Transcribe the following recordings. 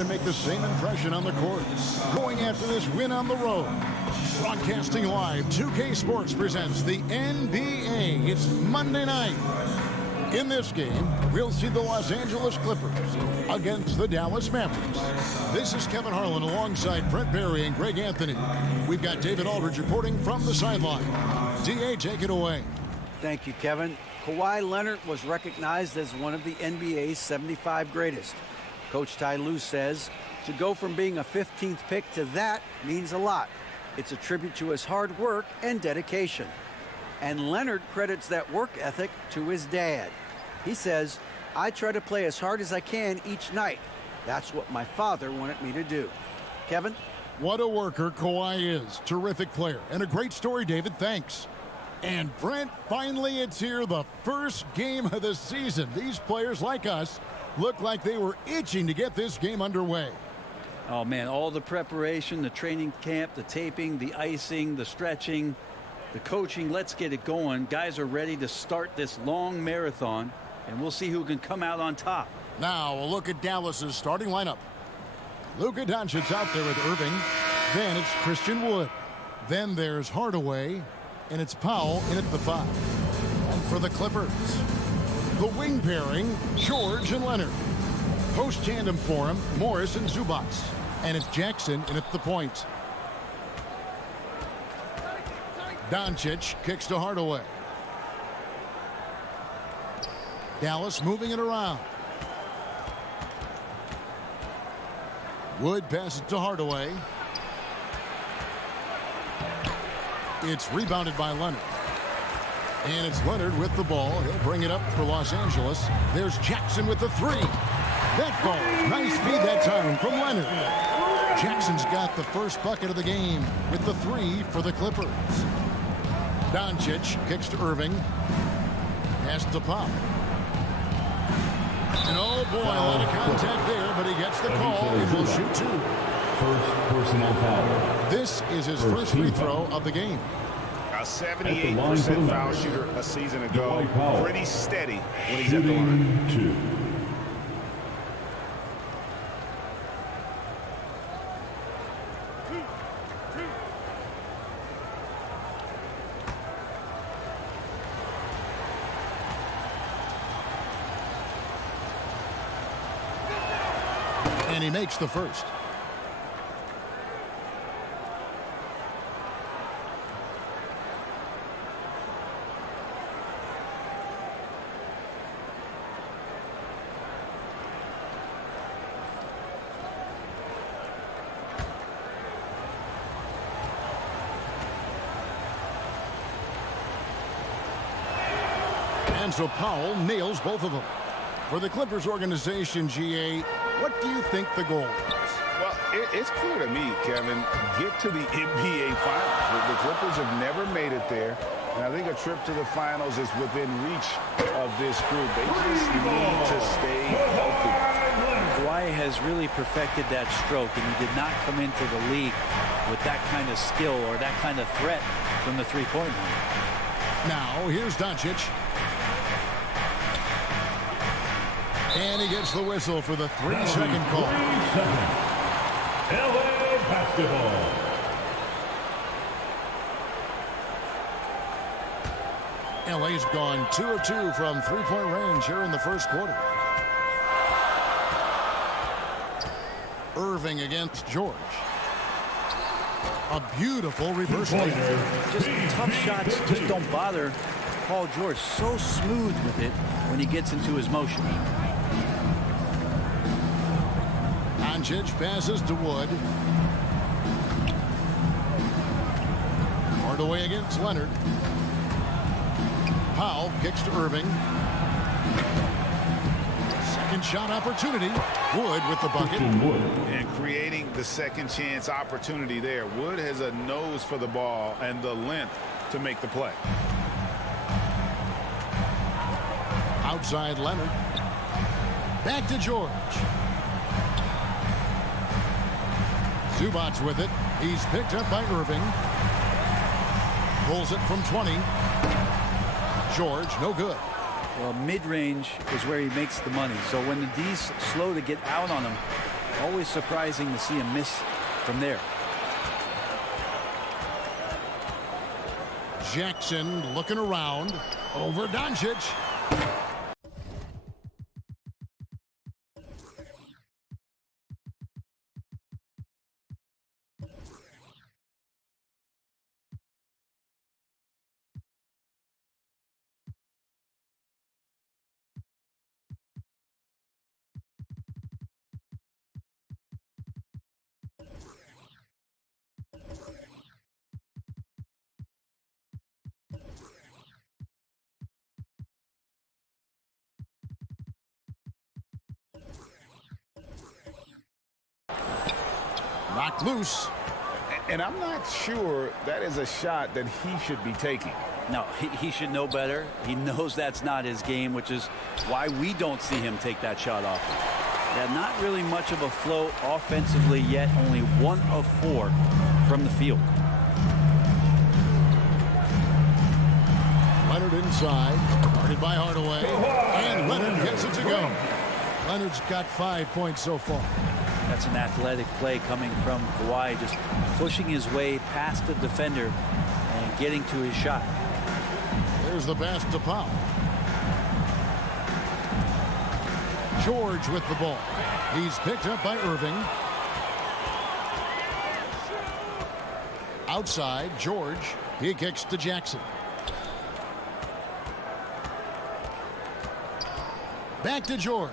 And make the same impression on the court. Going after this win on the road. Broadcasting live, 2K Sports presents the NBA. It's Monday night. In this game, we'll see the Los Angeles Clippers against the Dallas Mavericks. This is Kevin Harlan alongside Brent Barry and Greg Anthony. We've got David Aldridge reporting from the sideline. DA, take it away. Thank you, Kevin. Kawhi Leonard was recognized as one of the NBA's 75 greatest. Coach Ty Lue says to go from being a 15th pick to that means a lot. It's a tribute to his hard work and dedication. And Leonard credits that work ethic to his dad. He says, "I try to play as hard as I can each night. That's what my father wanted me to do." Kevin? What a worker Kawhi is. Terrific player. And a great story, David. Thanks. And Brent, finally it's here, the first game of the season. These players, like us, looked like they were itching to get this game underway. Oh, man, all the preparation, the training camp, the taping, the icing, the stretching, the coaching. Let's get it going. Guys are ready to start this long marathon, and we'll see who can come out on top. Now, a look at Dallas's starting lineup. Luka Doncic out there with Irving. Then it's Christian Wood. Then there's Hardaway, and it's Powell in at the 5. And for the Clippers, the wing pairing, George and Leonard. Post tandem for him, Morris and Zubac. And it's Jackson in at the point. Doncic kicks to Hardaway. Dallas moving it around. Wood passes to Hardaway. It's rebounded by Leonard. And it's Leonard with the ball. He'll bring it up for Los Angeles. There's Jackson with the 3. That falls. Nice feed that time from Leonard. Jackson's got the first bucket of the game with the 3 for the Clippers. Doncic kicks to Irving. Pass to Pop. And oh boy, a lot of contact there, but he gets the call. He will shoot 2. First personal foul. This is his first free throw of the game. A 78% foul shooter a season ago. Pretty steady when he's at the Shooting line. 2. And he makes the first. And so Powell nails both of them. For the Clippers organization, GA, what do you think the goal is? Well, it's clear to me, Kevin, get to the NBA Finals. The Clippers have never made it there, and I think a trip to the Finals is within reach of this group. They just need to stay healthy. Kawhi has really perfected that stroke, and he did not come into the league with that kind of skill or that kind of threat from the three-point line. Now, here's Doncic. And he gets the whistle for the 3-second call. 3 seconds. LA basketball. LA's gone 2 of 2 from three-point range here in the first quarter. Irving against George. A beautiful reverse layup. Just tough shots just don't bother Paul George. So smooth with it when he gets into his motion. Doncic passes to Wood. Hardaway against Leonard. Powell kicks to Irving. Second shot opportunity. Wood with the bucket. And creating the second chance opportunity there. Wood has a nose for the ball and the length to make the play. Outside Leonard. Back to George. Zubac with it. He's picked up by Irving. Pulls it from 20. George, no good. Well, mid-range is where he makes the money. So when the D's slow to get out on him, Always surprising to see him miss from there. Jackson looking around over Doncic. Knocked loose. And I'm not sure that is a shot that he should be taking. No, he should know better. He knows that's not his game, which is why we don't see him take that shot off. Yeah, not really much of a flow offensively yet. Only 1 of 4 from the field. Leonard inside, guarded by Hardaway, and Leonard gets it to go. Leonard's got 5 points so far. That's an athletic play coming from Kawhi, just pushing his way past the defender and getting to his shot. There's the pass to Powell. George with the ball. He's picked up by Irving. Outside, George. He kicks to Jackson. Back to George.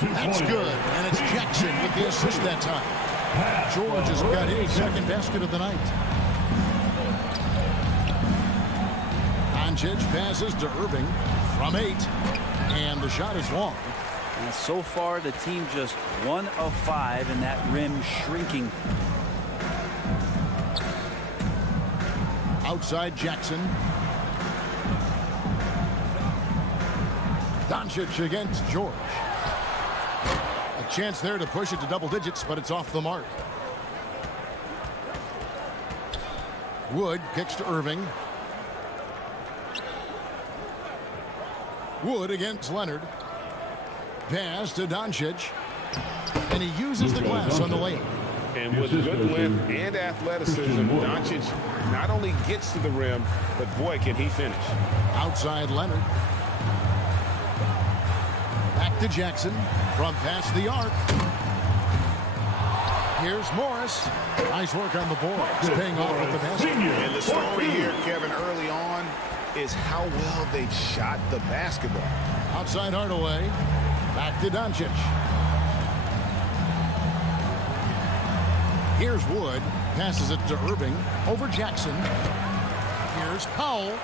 That's good, and it's Jackson with the assist that time. George has got his second basket of the night. Doncic passes to Irving from 8, and the shot is long. And so far, the team just 1 of 5, and that rim shrinking. Outside Jackson. Doncic against George. A chance there to push it to double digits, but it's off the mark. Wood kicks to Irving. Wood against Leonard. Pass to Doncic. And he uses the glass on the lane. And with good length and athleticism, Doncic not only gets to the rim, but boy, can he finish. Outside Leonard. Back to Jackson from past the arc. Here's Morris. Nice work on the board. It's paying off with the basket. And the story here, Kevin, early on is how well they've shot the basketball. Outside Hardaway. Back to Doncic. Here's Wood. Passes it to Irving. Over Jackson. Here's Powell.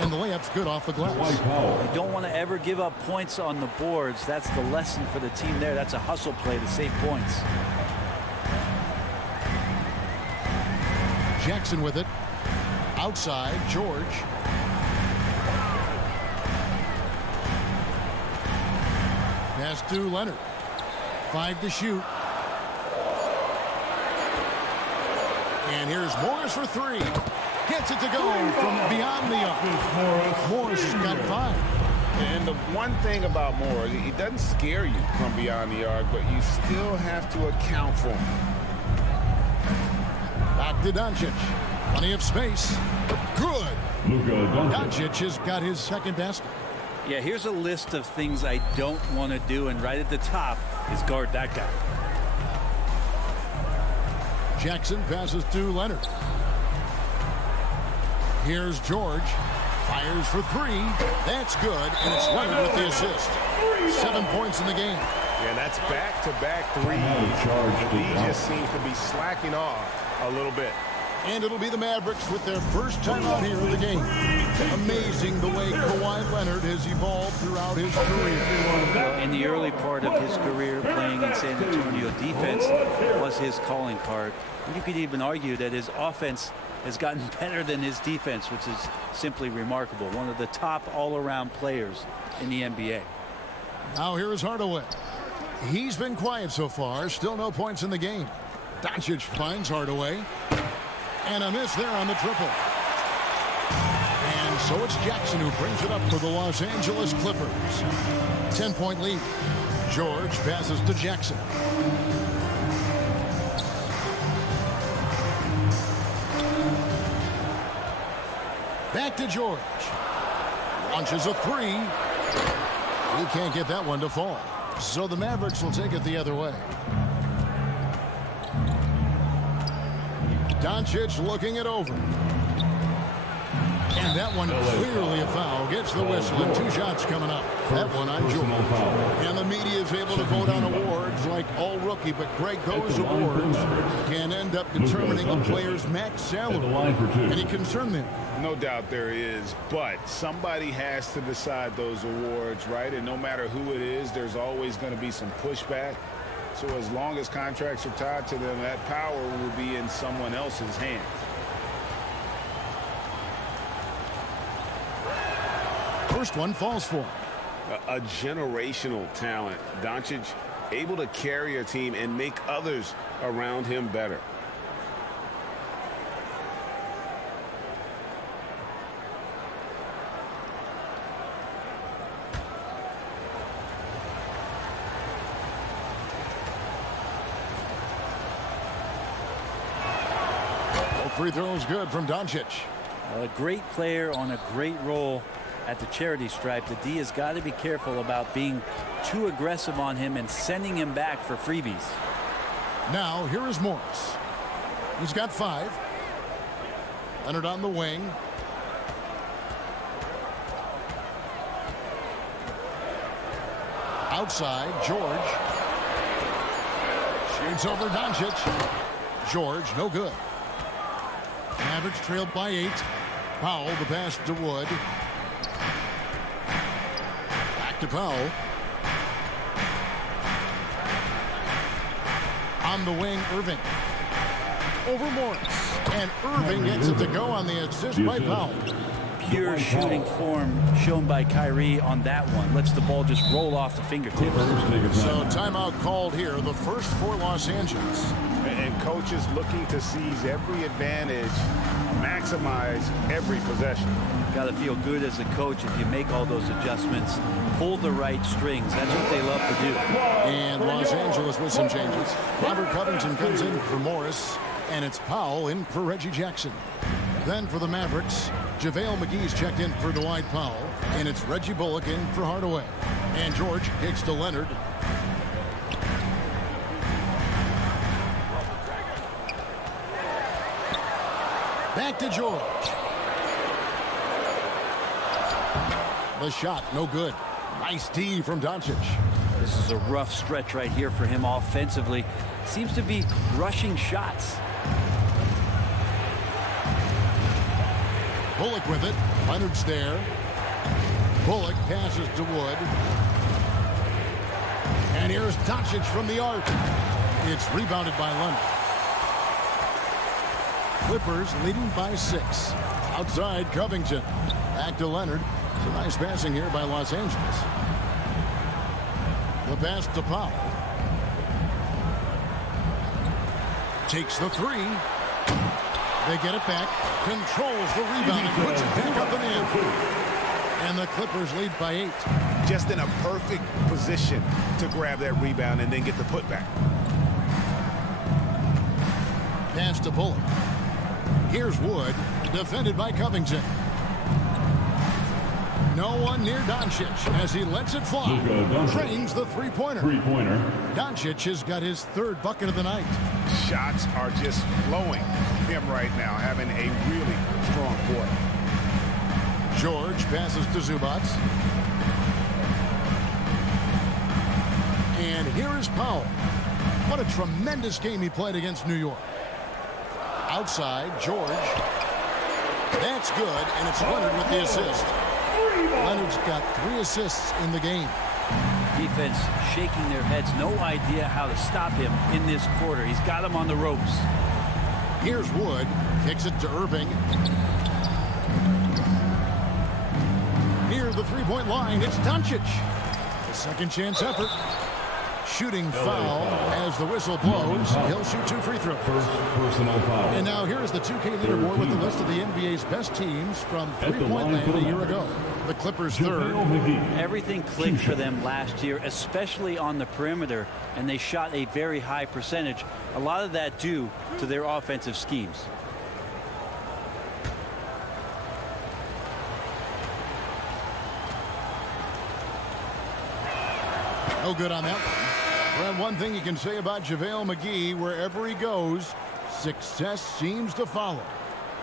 And the layup's good off the glass. You don't want to ever give up points on the boards. That's the lesson for the team there. That's a hustle play to save points. Jackson with it. Outside, George. Pass to Leonard. 5 to shoot. And here's Morris for 3. Gets it to go from beyond the arc. Morris has got 5. And the one thing about Morris, he doesn't scare you from beyond the arc, but you still have to account for him. Back to Doncic. Plenty of space. Good. Luka Doncic has got his second basket. Yeah, here's a list of things I don't want to do, and right at the top is guard that guy. Jackson passes to Leonard. Here's George. Fires for 3. That's good, and it's Leonard with the assist. 7 points in the game. Yeah, that's back-to-back threes. He just seems to be slacking off a little bit. And it'll be the Mavericks with their first time out here in the game. Amazing the way Kawhi Leonard has evolved throughout his career. In the early part of his career playing in San Antonio, defense was his calling card. And you could even argue that his offense has gotten better than his defense, which is simply remarkable. One of the top all-around players in the NBA. Now here is Hardaway. He's been quiet so far. Still no points in the game. Doncic finds Hardaway. And a miss there on the triple. And So it's Jackson who brings it up for the Los Angeles Clippers. 10-point lead. George passes to Jackson. Back to George. Launches a three. He can't get that one to fall. So the Mavericks will take it the other way. Doncic looking it over. And that one clearly a foul. Gets the whistle and 2 shots coming up. That one on George. And the media is able to vote on awards like all rookie. But Greg, those awards can end up determining a player's max salary. Any concern there? No doubt there is, but somebody has to decide those awards, right? And no matter who it is, there's always going to be some pushback. So as long as contracts are tied to them, that power will be in someone else's hands. First one falls for him. A generational talent. Doncic able to carry a team and make others around him better. Free throws good from Doncic. A great player on a great role at the charity stripe. The D has got to be careful about being too aggressive on him and sending him back for freebies. Now here is Morris. He's got 5. Leonard on the wing. Outside, George. Shoots over Doncic. George, no good. Mavericks trailed by 8. Powell, the pass to Wood. Back to Powell. On the wing, Irving. Over Morris. And Irving gets it to go on the assist by Powell. Pure shooting form shown by Kyrie on that one. Lets the ball just roll off the fingertips. So timeout called here, the first for Los Angeles. And coaches looking to seize every advantage, maximize every possession. Got to feel good as a coach if you make all those adjustments. Pull the right strings. That's what they love to do. And Los Angeles with some changes. Robert Covington comes in for Morris, and it's Powell in for Reggie Jackson. Then for the Mavericks, JaVale McGee's checked in for Dwight Powell, and it's Reggie Bullock in for Hardaway. And George kicks to Leonard. Back to George. The shot, no good. Nice D from Doncic. This is a rough stretch right here for him offensively. Seems to be rushing shots. Bullock with it. Leonard's there. Bullock passes to Wood. And here's Doncic from the arc. It's rebounded by Leonard. Clippers leading by 6. Outside, Covington. Back to Leonard. It's a nice passing here by Los Angeles. The pass to Powell. Takes the 3. They get it back. Controls the rebound and puts it back up and in. And the Clippers lead by 8. Just in a perfect position to grab that rebound and then get the putback. Pass to Bullock. Here's Wood, defended by Covington. No one near Doncic as he lets it fly. Drains the three-pointer. Doncic has got his 3rd bucket of the night. Shots are just flowing from him right now, having a really strong quarter. George passes to Zubac. And here is Powell. What a tremendous game he played against New York. Outside, George. That's good, and it's Leonard with the assist. Leonard's got 3 assists in the game. Defense shaking their heads. No idea how to stop him in this quarter. He's got him on the ropes. Here's Wood. Kicks it to Irving. Near the 3-point line, it's Doncic. A second chance effort. Shooting foul as the whistle blows. He'll shoot 2 free throws. First personal foul. And now here is the 2K leaderboard with the list of the NBA's best teams from three-point land a year ago. The Clippers third. Everything clicked for them last year, especially on the perimeter, and they shot a very high percentage. A lot of that due to their offensive schemes. No good on that one. Well, one thing you can say about JaVale McGee, wherever he goes, success seems to follow.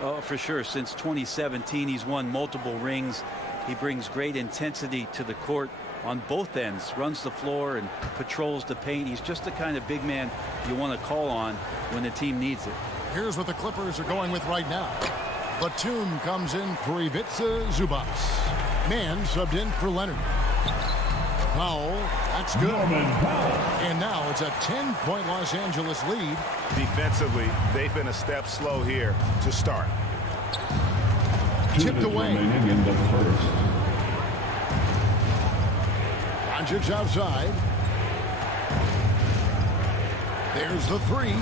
Oh, for sure. Since 2017, he's won multiple rings. He brings great intensity to the court on both ends, runs the floor and patrols the paint. He's just the kind of big man you want to call on when the team needs it. Here's what the Clippers are going with right now. Batum comes in for Ivica Zubac. Man subbed in for Leonard. Powell, that's good. And now it's a 10-point Los Angeles lead. Defensively, they've been a step slow here to start. Tipped away. In the first. Doncic outside. There's the three.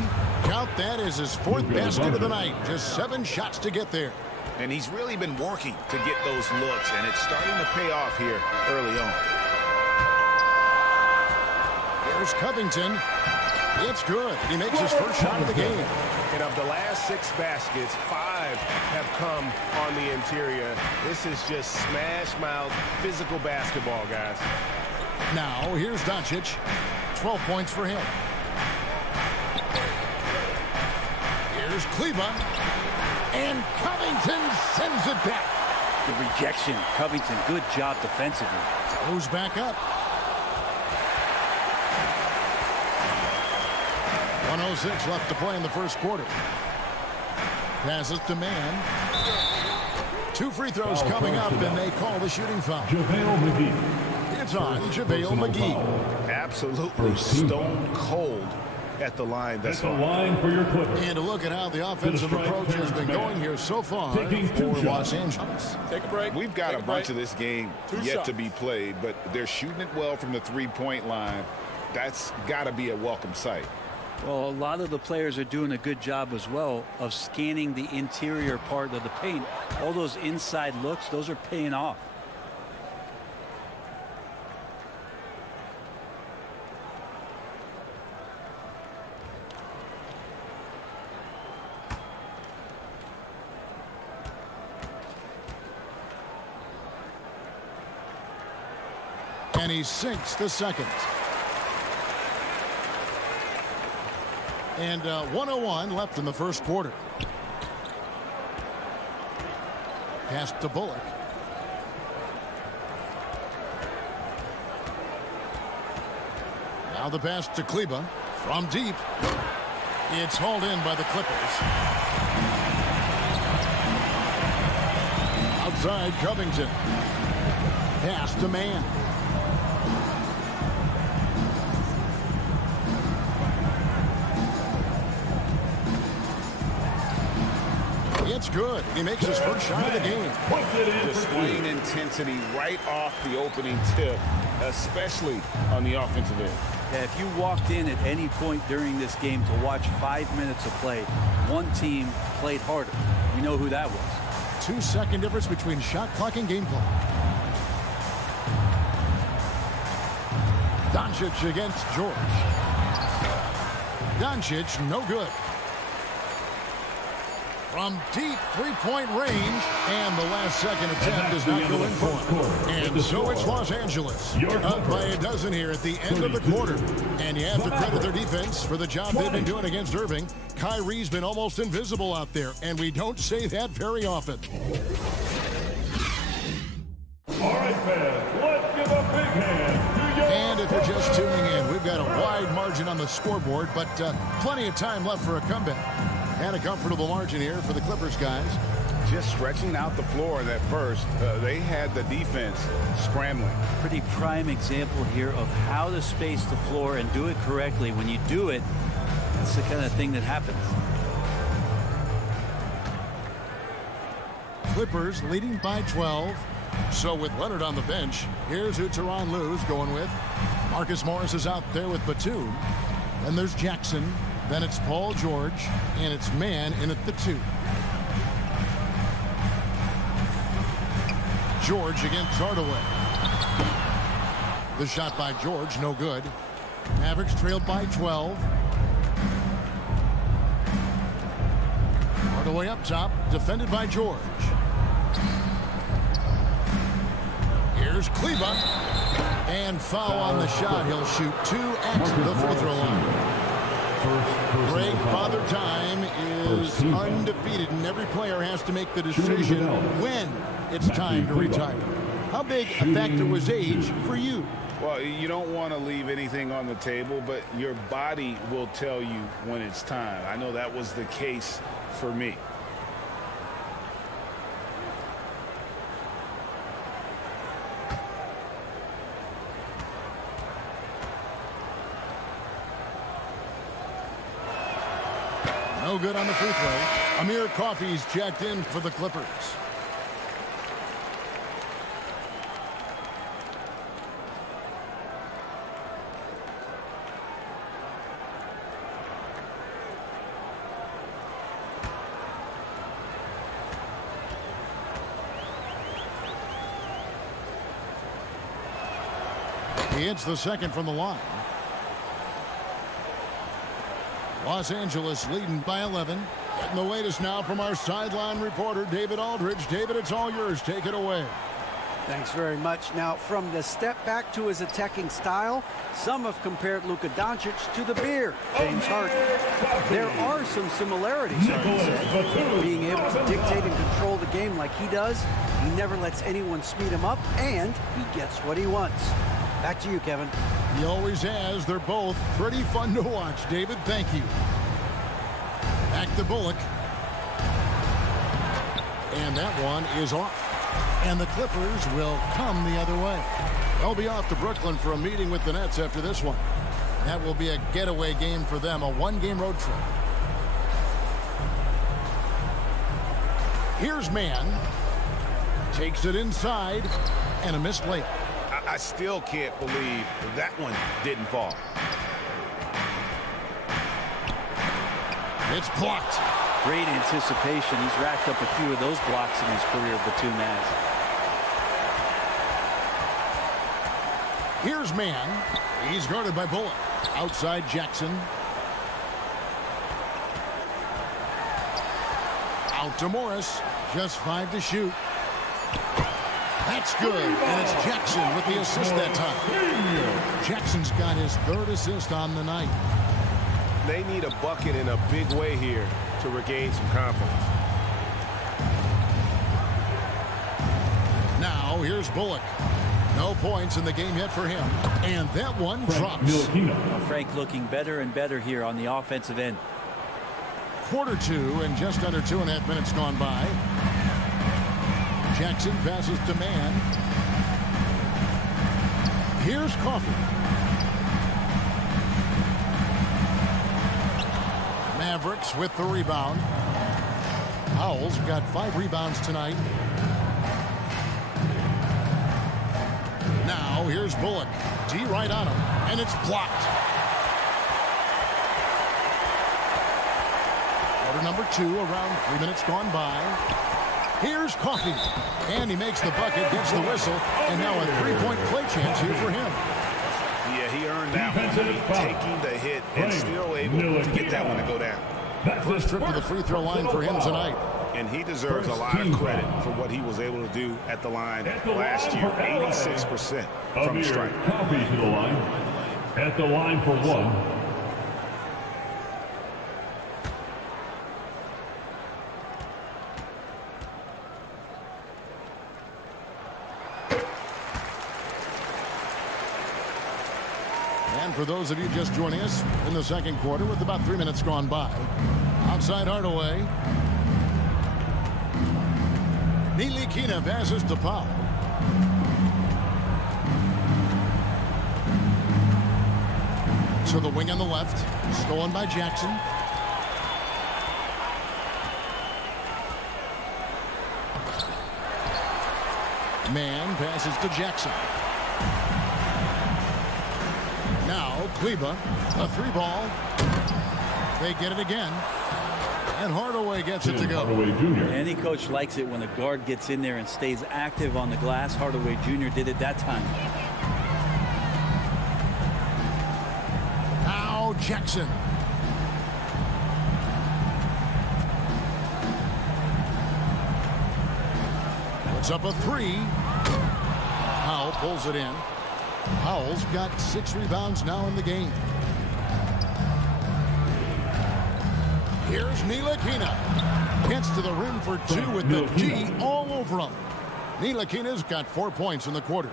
Count that as his 4th basket of the night. Just 7 shots to get there. And he's really been working to get those looks, and it's starting to pay off here early on. Here's Covington. It's good. He makes his first shot of the game. And of the last 6 baskets, 5 have come on the interior. This is just smash-mouth physical basketball, guys. Now, here's Doncic. 12 points for him. Here's Kleba. And Covington sends it back. The rejection. Covington, good job defensively. Goes back up. 1:06 left to play in the first quarter. Passes to Mann. 2 free throws coming up, and they call the shooting foul. JaVale McGee. It's on JaVale McGee. Absolutely stone cold at the line. That's the line for your Clippers. And to look at how the offensive approach has been going here so far for Los Angeles. Take a break. We've got a bunch of this game yet to be played, but they're shooting it well from the 3-point line. That's got to be a welcome sight. Well, a lot of the players are doing a good job as well of scanning the interior part of the paint. All those inside looks, those are paying off. And he sinks the second. And 1:01 left in the first quarter. Pass to Bullock. Now the pass to Kleba from deep. It's hauled in by the Clippers. Outside Covington. Pass to Mann. It's good. He makes his first shot of the game. Displaying intensity right off the opening tip, especially on the offensive end. Yeah, if you walked in at any point during this game to watch 5 minutes of play, one team played harder. We know who that was. 2-second difference between shot clock and game clock. Doncic against George. Doncic, no good. From deep 3-point range, and the last second attempt does not go in for him. And so it's Los Angeles up by a dozen here at the end of the quarter. And you have to credit their defense for the job they've been doing against Irving. Kyrie's been almost invisible out there, and we don't say that very often. All right, fans, let's give a big hand to your... And if you're just tuning in, we've got a wide margin on the scoreboard, but plenty of time left for a comeback. And a comfortable margin here for the Clippers guys. Just stretching out the floor at first. They had the defense scrambling. Pretty prime example here of how to space the floor and do it correctly. When you do it, that's the kind of thing that happens. Clippers leading by 12. So with Leonard on the bench, here's who Tyronn Lue's going with. Marcus Morris is out there with Batum. Then there's Jackson. Then it's Paul George. And it's Mann in at the 2. George against Hardaway. The shot by George, no good. Mavericks trailed by 12. Hardaway up top, defended by George. Here's Kleba. And foul on the shot. He'll shoot 2 at the free throw line. Greg, Father Time is undefeated, and every player has to make the decision when it's time to retire. How big a factor was age for you? Well, you don't want to leave anything on the table, but your body will tell you when it's time. I know that was the case for me. No good on the free throw. Amir Coffey's checked in for the Clippers. He hits the second from the line. Los Angeles leading by 11. Getting the latest now from our sideline reporter, David Aldridge. David, it's all yours. Take it away. Thanks very much. Now, from the step back to his attacking style, some have compared Luka Doncic to the Bear, James Harden. There are some similarities, Harden said. Being able to dictate and control the game like he does, he never lets anyone speed him up, and he gets what he wants. Back to you, Kevin. He always has. They're both pretty fun to watch. David, thank you. Back to Bullock. And that one is off. And the Clippers will come the other way. They'll be off to Brooklyn for a meeting with the Nets after this one. That will be a getaway game for them, a one-game road trip. Here's Mann. Takes it inside, and a missed layup. I still can't believe that one didn't fall. It's blocked. Great anticipation. He's racked up a few of those blocks in his career, Batum has. Here's Mann. He's guarded by Bullock. Outside Jackson. Out to Morris. Just 5 to shoot. That's good. And it's Jackson with the assist that time. Jackson's got his 3rd assist on the night. They need a bucket in a big way here to regain some confidence. Now here's Bullock. No points in the game yet for him. And that one drops. Frank looking better and better here on the offensive end. Quarter 2 and just under 2.5 minutes gone by. Jackson passes to Mann. Here's Coffey. Mavericks with the rebound. Howell's got 5 rebounds tonight. Now here's Bullock. D right on him, and it's blocked. Quarter number 2, around 3 minutes gone by. Here's Coffey, and he makes the bucket, gets the whistle, and now a 3-point play chance here for him. Yeah, he earned that one. Taking the hit and still able to get that one to go down. First trip to the free throw line for him tonight. And he deserves a lot of credit for what he was able to do at the line last year. 86% from the stripe. Coffey to the line. At the line for 1. And for those of you just joining us in the second quarter with about 3 minutes gone by, outside Hardaway. Ntilikina passes to Powell. To the wing on the left, stolen by Jackson. Man passes to Jackson. Now Kleba, a 3-ball. They get it again. And Hardaway gets it to go. Any coach likes it when a guard gets in there and stays active on the glass. Hardaway Jr. did it that time. Now Jackson. Puts up a 3. Powell pulls it in. Powell's got 6 rebounds now in the game. Here's Ntilikina. Gets to the rim for 2 with the G all over him. Ntilikina's got 4 points in the quarter.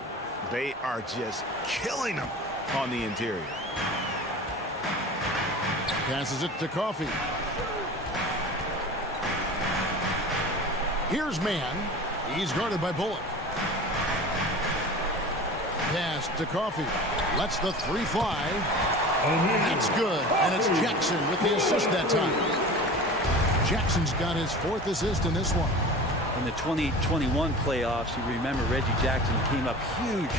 They are just killing them on the interior. Passes it to Coffey. Here's Man. He's guarded by Bullock. Pass to Coffey. Lets the 3 fly. That's good. And it's Jackson with the assist that time. Jackson's got his 4th assist in this one. In the 2021 playoffs, you remember Reggie Jackson came up huge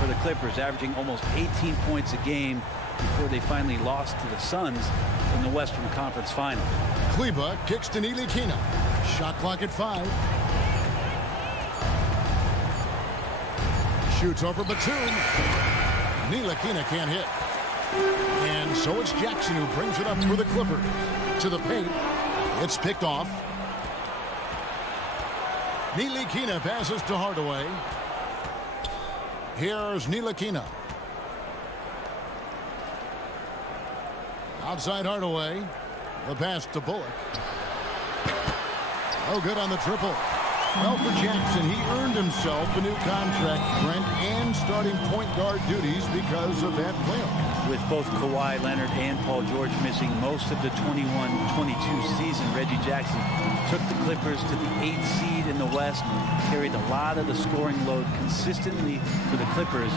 for the Clippers, averaging almost 18 points a game before they finally lost to the Suns in the Western Conference Final. Kleba kicks to Ntilikina. Shot clock at 5. Shoots over Batum. Ntilikina can't hit. And so it's Jackson who brings it up for the Clippers. To the paint. It's picked off. Ntilikina passes to Hardaway. Here's Ntilikina. Outside Hardaway. The pass to Bullock. Oh, good on the triple. Well, for Jackson, he earned himself a new contract, Brent, and starting point guard duties because of that playoff. With both Kawhi Leonard and Paul George missing most of the 21-22 season, Reggie Jackson took the Clippers to the 8th seed in the West, carried a lot of the scoring load consistently for the Clippers.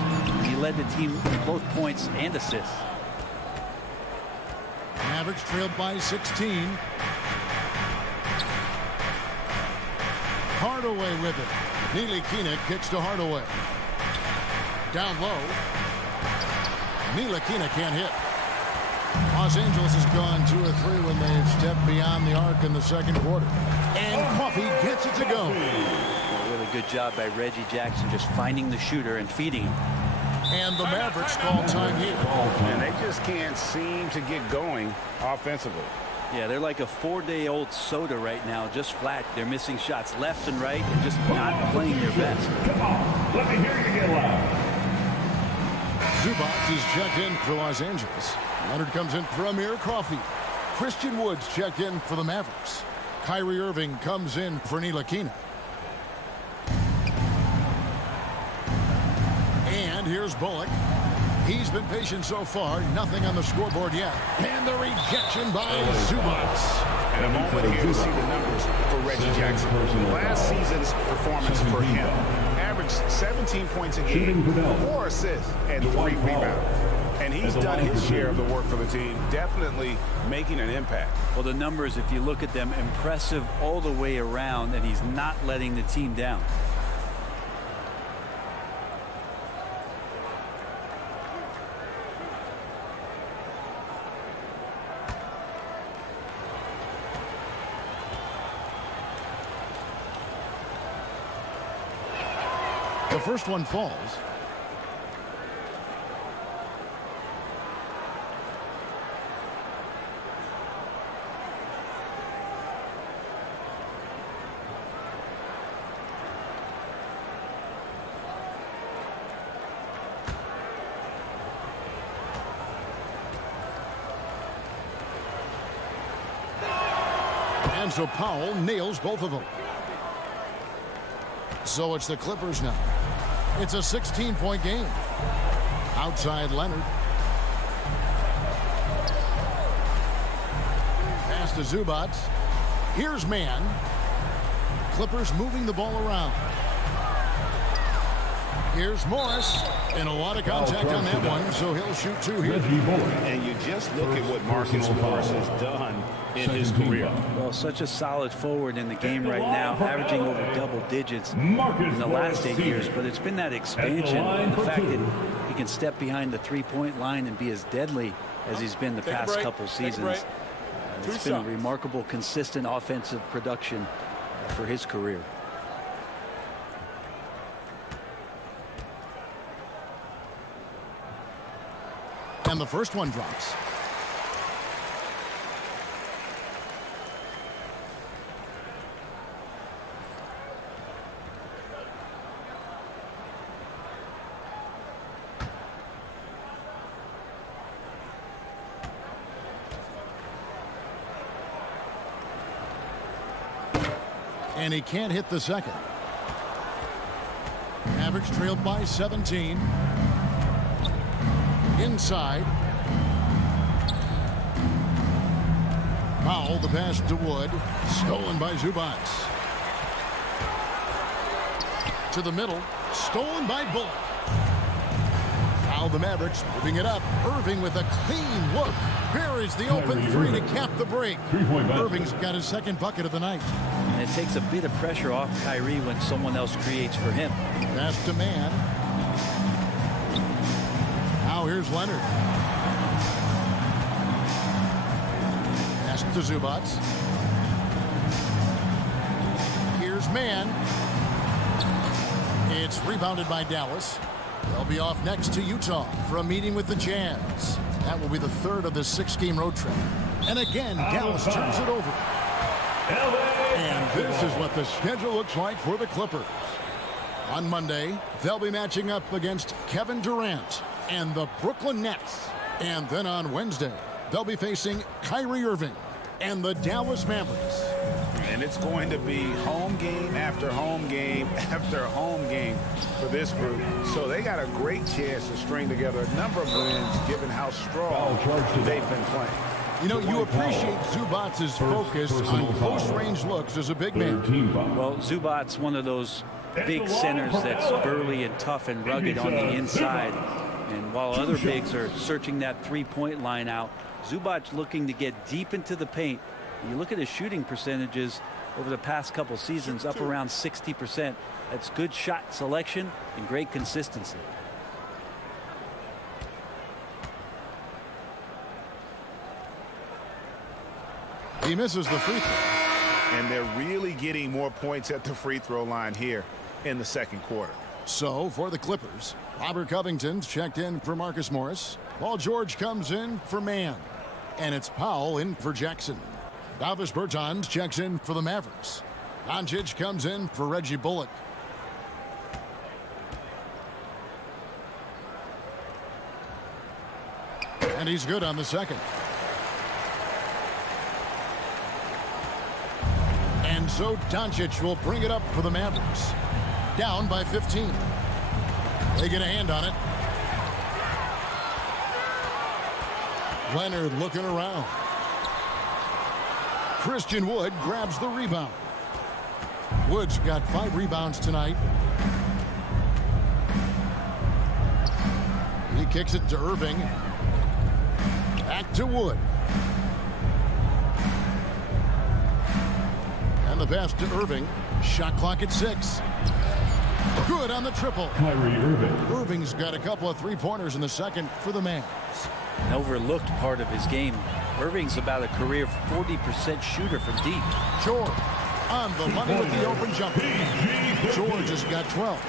He led the team in both points and assists. Mavericks trailed by 16. Hardaway with it. Ntilikina kicks to Hardaway. Down low. Ntilikina can't hit. Los Angeles has gone 2 or 3 when they've stepped beyond the arc in the second quarter. And Coffey gets it to go. A really good job by Reggie Jackson just finding the shooter and feeding him. And the Mavericks call time here. And they just can't seem to get going offensively. Yeah, they're like a 4-day-old soda right now, just flat. They're missing shots left and right and just not playing their best. Come on, let me hear you get loud. Zubac is checked in for Los Angeles. Leonard comes in for Amir Coffey. Christian Woods checked in for the Mavericks. Kyrie Irving comes in for Ntilikina. And here's Bullock. He's been patient so far. Nothing on the scoreboard yet. And the rejection by Zubac. And a moment here to see the numbers for Reggie Jackson. Last season's performance for him averaged 17 points a game, 4 assists, and 3 rebounds. And he's done his share of the work for the team, definitely making an impact. Well, the numbers, if you look at them, impressive all the way around, and he's not letting the team down. The first one falls. And so Powell nails both of them. So it's the Clippers now. It's a 16-point game. Outside Leonard. Pass to Zubac. Here's Man. Clippers moving the ball around. Here's Morris. And a lot of contact on that one, so he'll shoot 2 here. And you just look at what Marcus Morris has done in his career. Well, such a solid forward in the game right now, averaging over double digits in the last 8 years. But it's been that expansion and the fact that he can step behind the three-point line and be as deadly as he's been the past couple seasons. It's been a remarkable, consistent offensive production for his career. And the first one drops. And he can't hit the second. Mavericks trailed by 17. Inside. Powell, the pass to Wood. Stolen by Zubac. To the middle. Stolen by Bullock. Now the Mavericks moving it up. Irving with a clean look. Buries the open three to cap the break. Irving's got his second bucket of the night. And it takes a bit of pressure off Kyrie when someone else creates for him. Pass to man. Now here's Leonard. Pass to Zubac. Here's Man. It's rebounded by Dallas. They'll be off next to Utah for a meeting with the Jazz. That will be the third of this 6-game road trip. And again, Dallas turns it over. And this is what the schedule looks like for the Clippers. On Monday, they'll be matching up against Kevin Durant and the Brooklyn Nets. And then on Wednesday, they'll be facing Kyrie Irving and the Dallas Mavericks. And it's going to be home game after home game after home game for this group. So they got a great chance to string together a number of wins given how strong they've been playing. You know, you appreciate Zubac's focus on close-range looks as a big man. Well, Zubac's one of those big centers that's burly and tough and rugged on the inside. And while other bigs are searching that three-point line out, Zubac looking to get deep into the paint. You look at his shooting percentages over the past couple seasons, up around 60%. That's good shot selection and great consistency. He misses the free throw. And they're really getting more points at the free throw line here in the second quarter. So for the Clippers, Robert Covington's checked in for Marcus Morris. Paul George comes in for Mann. And it's Powell in for Jackson. Davis Bertans checks in for the Mavericks. Doncic comes in for Reggie Bullock. And he's good on the second. And so Doncic will bring it up for the Mavericks. Down by 15. They get a hand on it. Leonard looking around. Christian Wood grabs the rebound. Wood's got 5 rebounds tonight. He kicks it to Irving. Back to Wood. And the pass to Irving. Shot clock at 6. Good on the triple. Kyrie Irving. Irving's got a couple of three-pointers in the second for the Mavs. An overlooked part of his game. Irving's about a career 40% shooter from deep. George on the money with the open jumper. George has got 12.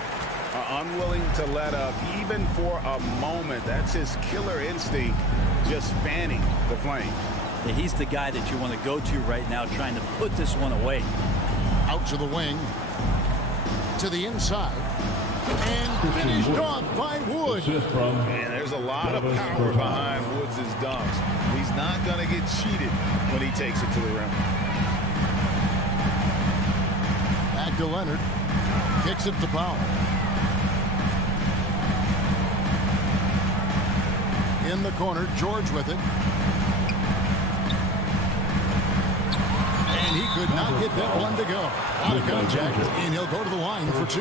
Unwilling to let up even for a moment. That's his killer instinct, just fanning the flame. Yeah, he's the guy that you want to go to right now, trying to put this one away. Out to the wing. To the inside. And finished off by Wood. And there's a lot of power behind Woods' dunks. He's not going to get cheated when he takes it to the rim. Back to Leonard. Kicks it to Powell. In the corner, George with it. And he could not get that one to go. Out of contact, and he'll go to the line for 2.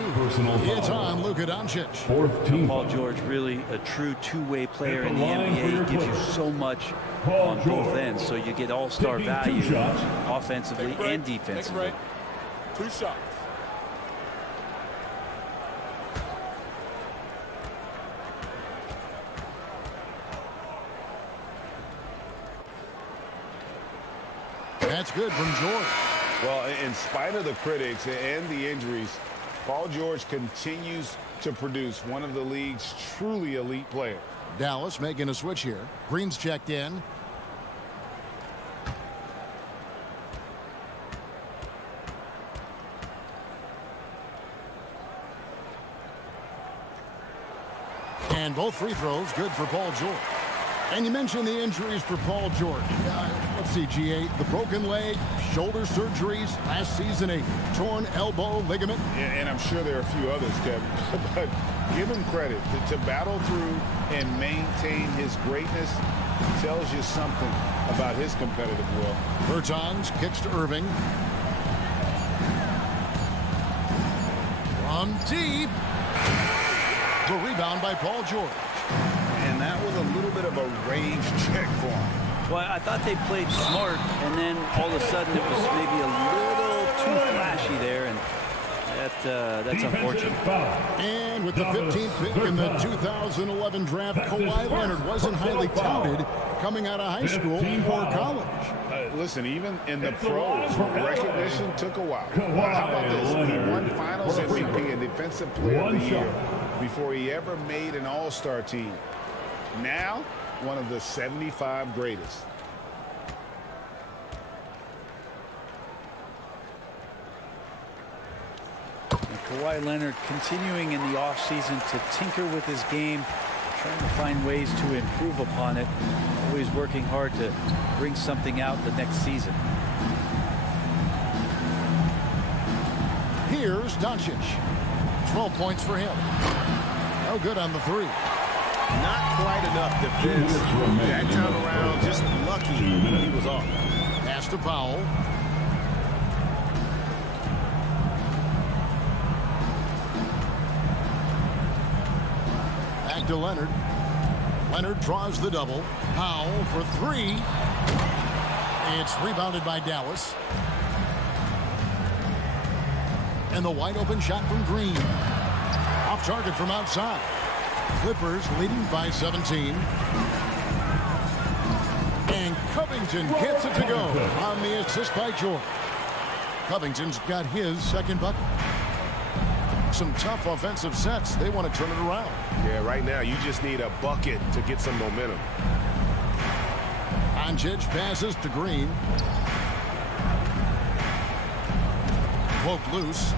It's on Luka Doncic. Paul George, really a true two-way player in the NBA. He gives you so much on both ends, so you get all-star value offensively and defensively. 2 shots. That's good from George. Well, in spite of the critics and the injuries, Paul George continues to produce one of the league's truly elite players. Dallas making a switch here. Green's checked in. And both free throws good for Paul George. And you mentioned the injuries for Paul George. Let's see, G8, the broken leg, shoulder surgeries, last season a torn elbow ligament. Yeah, and I'm sure there are a few others, Kevin. But give him credit. To battle through and maintain his greatness tells you something about his competitive will. Bertans kicks to Irving. From deep. The rebound by Paul George. And that was a little bit of a rage check for him. Well, I thought they played smart, and then all of a sudden it was maybe a little too flashy there, and that's unfortunate. And with the 15th pick in the 2011 draft, Kawhi Leonard wasn't highly touted coming out of high school or college. Listen, even in the pros, recognition took a while. How about this? He won Finals MVP and Defensive Player of the Year before he ever made an All-Star team. Now, one of the 75 greatest. And Kawhi Leonard continuing in the offseason to tinker with his game, trying to find ways to improve upon it, always working hard to bring something out the next season. Here's Doncic. 12 points for him. No good on the 3. Not quite enough defense. That time around, just lucky he was off. Pass to Powell. Back to Leonard. Leonard draws the double. Powell for 3. It's rebounded by Dallas. And the wide open shot from Green. Off target from outside. Clippers leading by 17. And Covington gets it to go on the assist by George. Covington's got his second bucket. Some tough offensive sets. They want to turn it around. Yeah, right now you just need a bucket to get some momentum. Doncic passes to Green. Poked loose.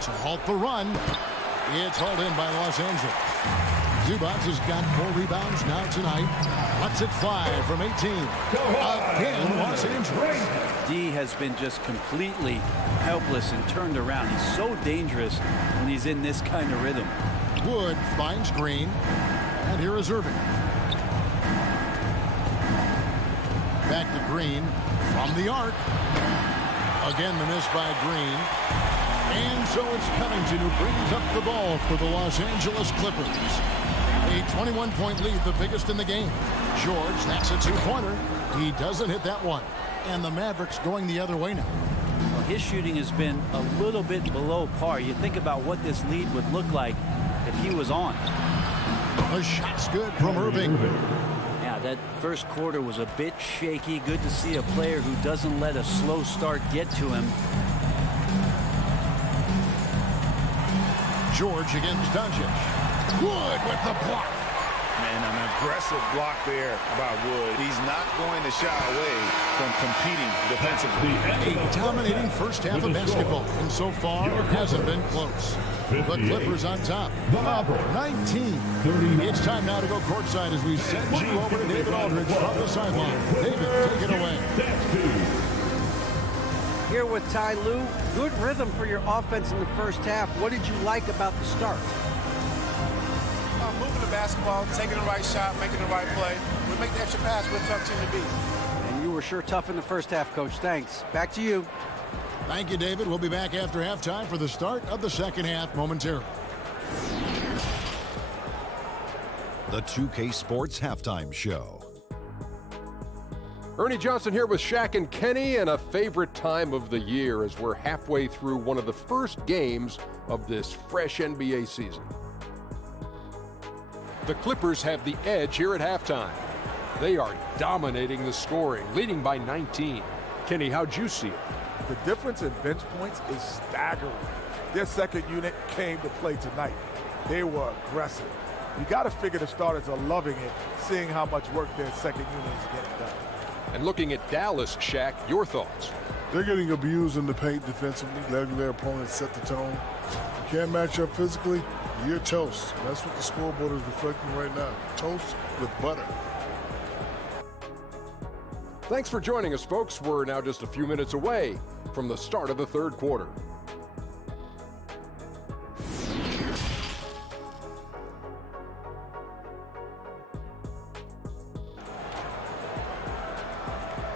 To halt the run. It's hauled in by Los Angeles. Zubac has got 4 rebounds now tonight. Lets it fly from 18. Again, Los Angeles. D has been just completely helpless and turned around. He's so dangerous when he's in this kind of rhythm. Wood finds Green. And here is Irving. Back to Green from the arc. Again, the miss by Green. And so it's Covington who brings up the ball for the Los Angeles Clippers. A 21-point lead, the biggest in the game. George, that's a 2-pointer. He doesn't hit that one. And the Mavericks going the other way now. Well, his shooting has been a little bit below par. You think about what this lead would look like if he was on. The shot's good from Irving. Yeah, that first quarter was a bit shaky. Good to see a player who doesn't let a slow start get to him. George against Doncic. Wood with the block. Man, an aggressive block there by Wood. He's not going to shy away from competing defensively. A dominating first half of basketball, and so far it hasn't been close. The Clippers on top, up 19. It's time now to go courtside as we send you over to David Aldridge from the sideline. David, take it away. Here with Ty Lue, good rhythm for your offense in the first half. What did you like about the start? Moving the basketball, taking the right shot, making the right play. to make the extra pass. We're a tough team to beat. And you were sure tough in the first half, Coach. Thanks. Back to you. Thank you, David. We'll be back after halftime for the start of the second half momentarily. The 2K Sports Halftime Show. Ernie Johnson here with Shaq and Kenny, and a favorite time of the year as we're halfway through one of the first games of this fresh NBA season. The Clippers have the edge here at halftime. They are dominating the scoring, leading by 19. Kenny, how'd you see it? The difference in bench points is staggering. Their second unit came to play tonight. They were aggressive. You got to figure the starters are loving it, seeing how much work their second unit is getting done. And looking at Dallas, Shaq, your thoughts? They're getting abused in the paint defensively, letting their opponents set the tone. You can't match up physically, you're toast. That's what the scoreboard is reflecting right now. Toast with butter. Thanks for joining us, folks. We're now just a few minutes away from the start of the third quarter.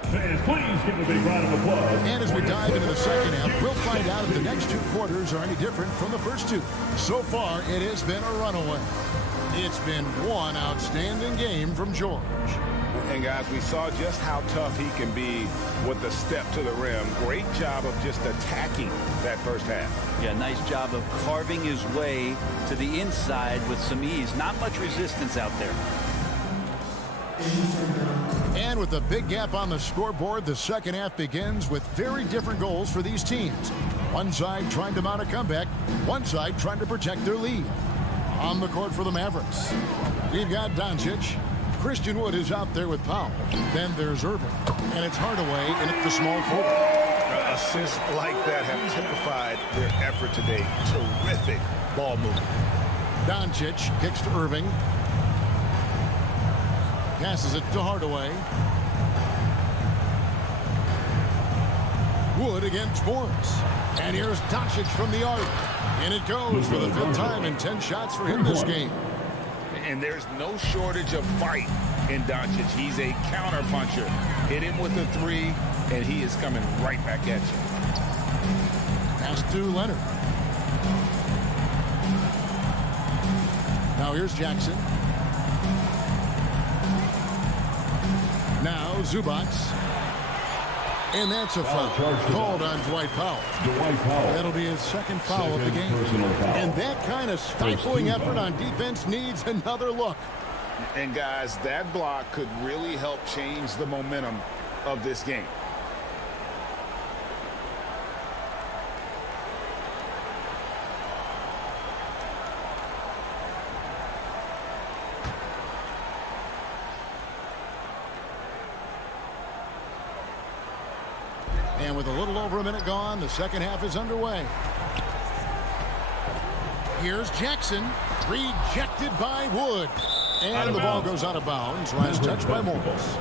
Fans, please give a big round of applause. And as we dive into the second half, we'll find out if the next two quarters are any different from the first two. So far, it has been a runaway. It's been one outstanding game from George. And guys, we saw just how tough he can be with the step to the rim. Great job of just attacking that first half. Yeah, nice job of carving his way to the inside with some ease. Not much resistance out there. And with a big gap on the scoreboard, the second half begins with very different goals for these teams. One side trying to mount a comeback, one side trying to protect their lead. On the court for the Mavericks, we've got Doncic. Christian Wood is out there with Powell. Then there's Irving, and it's Hardaway in at the small forward. Assists like that have typified their effort today. Terrific ball movement. Doncic kicks to Irving. Passes it to Hardaway. Wood against Morris. And here's Doncic from the arc. And it goes for the fifth time in 10 shots for him this game. And there's no shortage of fight in Doncic. He's a counter puncher. Hit him with a three, and he is coming right back at you. Pass to Leonard. Now here's Jackson. Now Zubac. And that's a foul called on Dwight Powell. That'll be his second foul of the game. And that kind of stifling effort on defense needs another look. And guys, that block could really help change the momentum of this game. And with a little over a minute gone, the second half is underway. Here's Jackson, rejected by Wood. And the ball goes out of bounds. Last touch by Morris.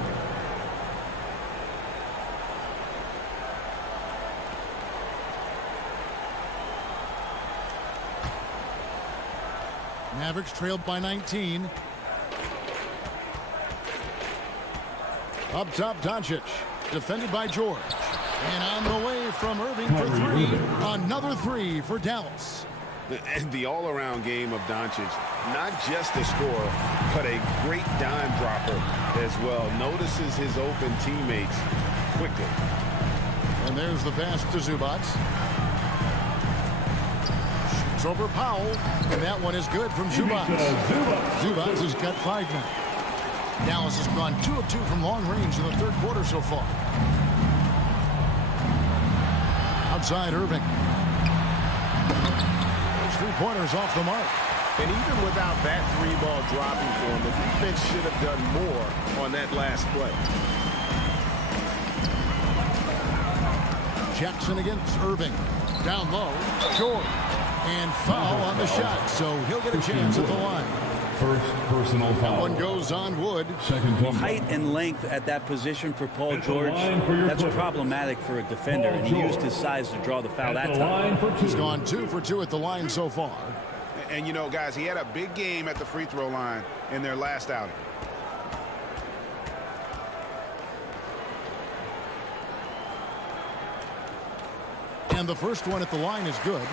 Mavericks trailed by 19. Up top, Doncic. Defended by George. And on the way from Irving for three. Another three for Dallas. And the all-around game of Doncic, not just a scorer, but a great dime dropper as well. Notices his open teammates quickly. And there's the pass to Zubac. Shoots over Powell. And that one is good from Zubac. Zubac has got 5 now. Dallas has gone 2 of 2 from long range in the third quarter so far. Outside Irving. Those 3-pointers off the mark. And even without that 3-ball dropping for him, the defense should have done more on that last play. Jackson against Irving. Down low. Short. And foul on the shot. So he'll get a chance at the line. First personal foul. That one goes on Wood. Second Height and length at that position for Paul George, that's problematic for a defender, and he used his size to draw the foul that time. He's gone 2 for 2 at the line so far. And you know, guys, he had a big game at the free throw line in their last outing. And the first one at the line is good.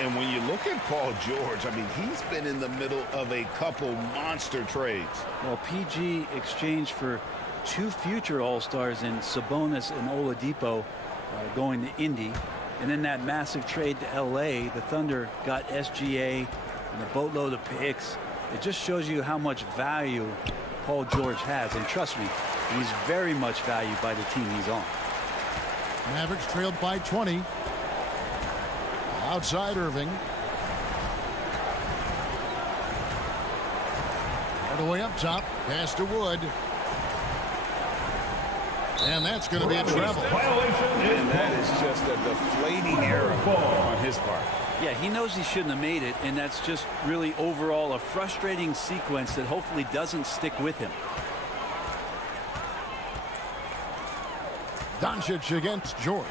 And when you look at Paul George, I mean, he's been in the middle of a couple monster trades. Well, PG exchanged for 2 future All-Stars in Sabonis and Oladipo going to Indy. And then that massive trade to L.A., the Thunder got SGA and a boatload of picks. It just shows you how much value Paul George has. And trust me, he's very much valued by the team he's on. Mavericks trailed by 20. Outside Irving. Hardaway up top. Pass to Wood. And that's going to be a travel. And that is just a deflating error on his part. Yeah, he knows he shouldn't have made it, and that's just really overall a frustrating sequence that hopefully doesn't stick with him. Doncic against George.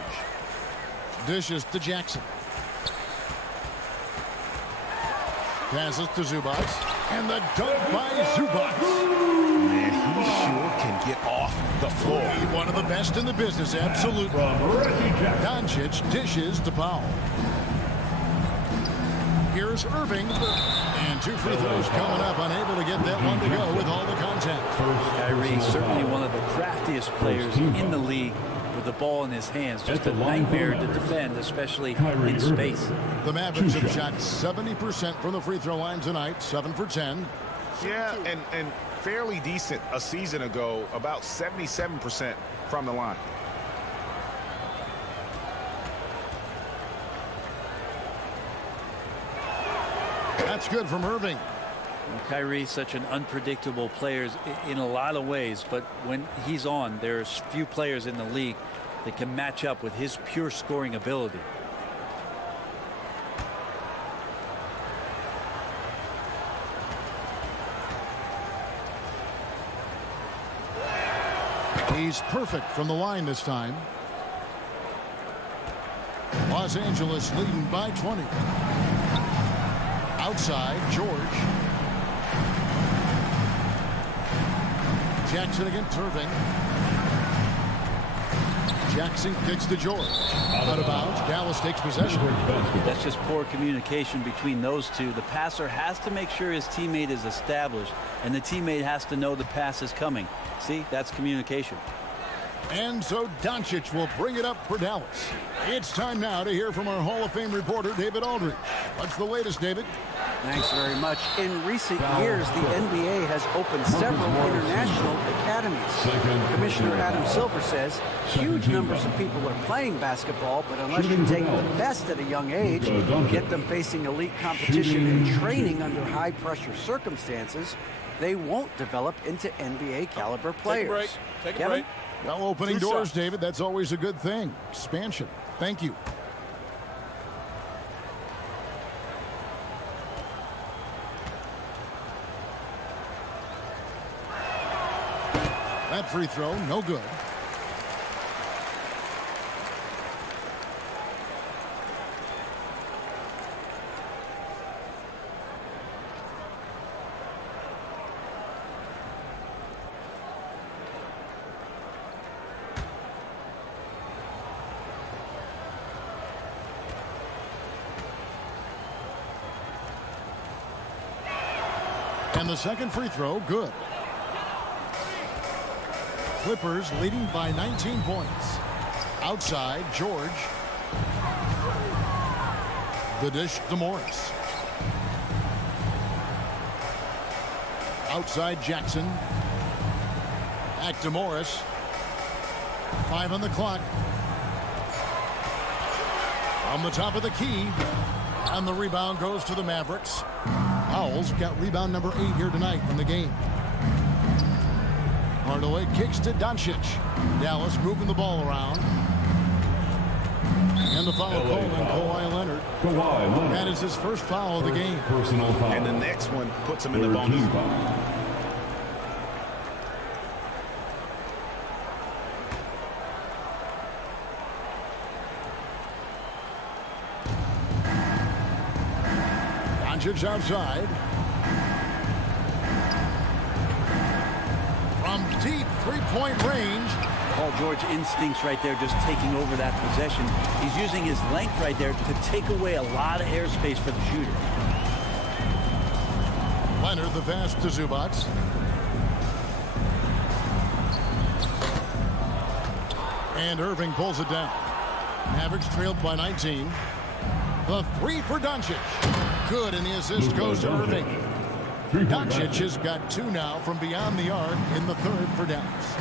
Dishes to Jackson. Passes to Zubac. And the dunk by Zubac. Man, he sure can get off the floor. He's one of the best in the business, absolutely. Doncic dishes to Powell. Here's Irving. And 2 free throws coming up. Unable to get that one to go with all the contact. Kyrie, certainly one of the craftiest players in the league with the ball in his hands. Just a nightmare to defend, especially in space. The Mavericks have shot 70% from the free throw line tonight. 7 for 10. Yeah, and fairly decent a season ago. About 77% from the line. That's good from Irving. Kyrie, such an unpredictable player in a lot of ways, but when he's on, there's few players in the league that can match up with his pure scoring ability. He's perfect from the line this time. Los Angeles leading by 20. Outside, George. Jackson against Irving. Jackson kicks to George. Out of bounds. Dallas takes possession. That's just poor communication between those two. The passer has to make sure his teammate is established, and the teammate has to know the pass is coming. See, that's communication. And so Doncic will bring it up for Dallas. It's time now to hear from our Hall of Fame reporter, David Aldridge. What's the latest, David? Thanks very much. In recent years, the NBA has opened several international academies. Commissioner Adam Silver says huge numbers of people are playing basketball, but unless you take the best at a young age, get them facing elite competition and training under high-pressure circumstances, they won't develop into NBA-caliber players. Take a Kevin? break. Well, opening doors, David. That's always a good thing. Expansion. Thank you. That free throw, no good. And the second free throw, good. Clippers leading by 19 points. Outside, George. The dish to Morris. Outside, Jackson. Back to Morris. 5 on the clock. On the top of the key. And the rebound goes to the Mavericks. Powell's got rebound number 8 here tonight in the game. Hardaway kicks to Doncic. Dallas moving the ball around. And the foul call on Kawhi Leonard. That is his first foul of the game. Personal foul. And the next one puts him in the bonus. Doncic outside. From deep three-point range, Paul George instincts right there, just taking over that possession. He's using his length right there to take away a lot of airspace for the shooter. Leonard the pass to Zubac. And Irving pulls it down. Mavericks trailed by 19. The three for Doncic. Good, and the assist goes to Irving. Doncic has got 2 now from beyond the arc in the third for Dallas.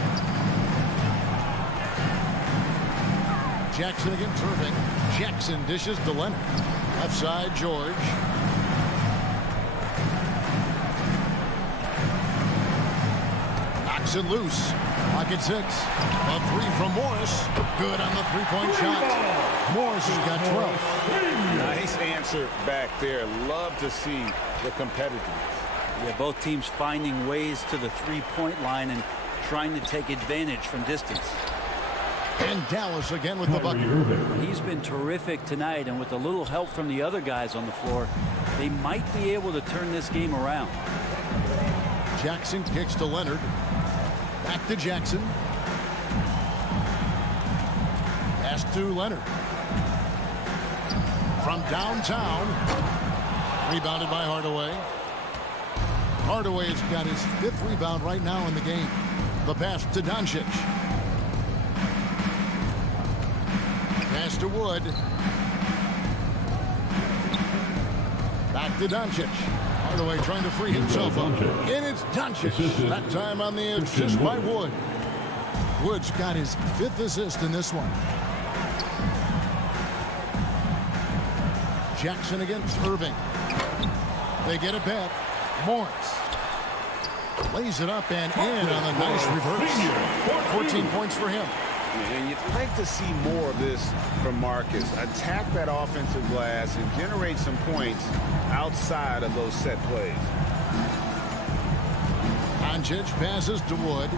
Jackson against Irving. Jackson dishes to Leonard. Left side, George. Knocks it loose. Pocket 6. A 3 from Morris. Good on the three-point shot. Morris has got 12. Nice answer back there. Love to see the competitiveness. Yeah, both teams finding ways to the three-point line and trying to take advantage from distance. And Dallas again with the bucket. He's been terrific tonight, and with a little help from the other guys on the floor, they might be able to turn this game around. Jackson kicks to Leonard. Back to Jackson. Pass to Leonard. From downtown. Rebounded by Hardaway. Hardaway's got his 5th rebound right now in the game. The pass to Doncic. Pass to Wood. Back to Doncic. Hardaway trying to free himself up. And it's Doncic. That time on the assist by Wood. Wood's got his 5th assist in this one. Jackson against Irving. They get it back. Morris lays it up and in on a nice reverse. 14 points for him. And you'd like to see more of this from Marcus. Attack that offensive glass and generate some points outside of those set plays. Doncic passes to Wood.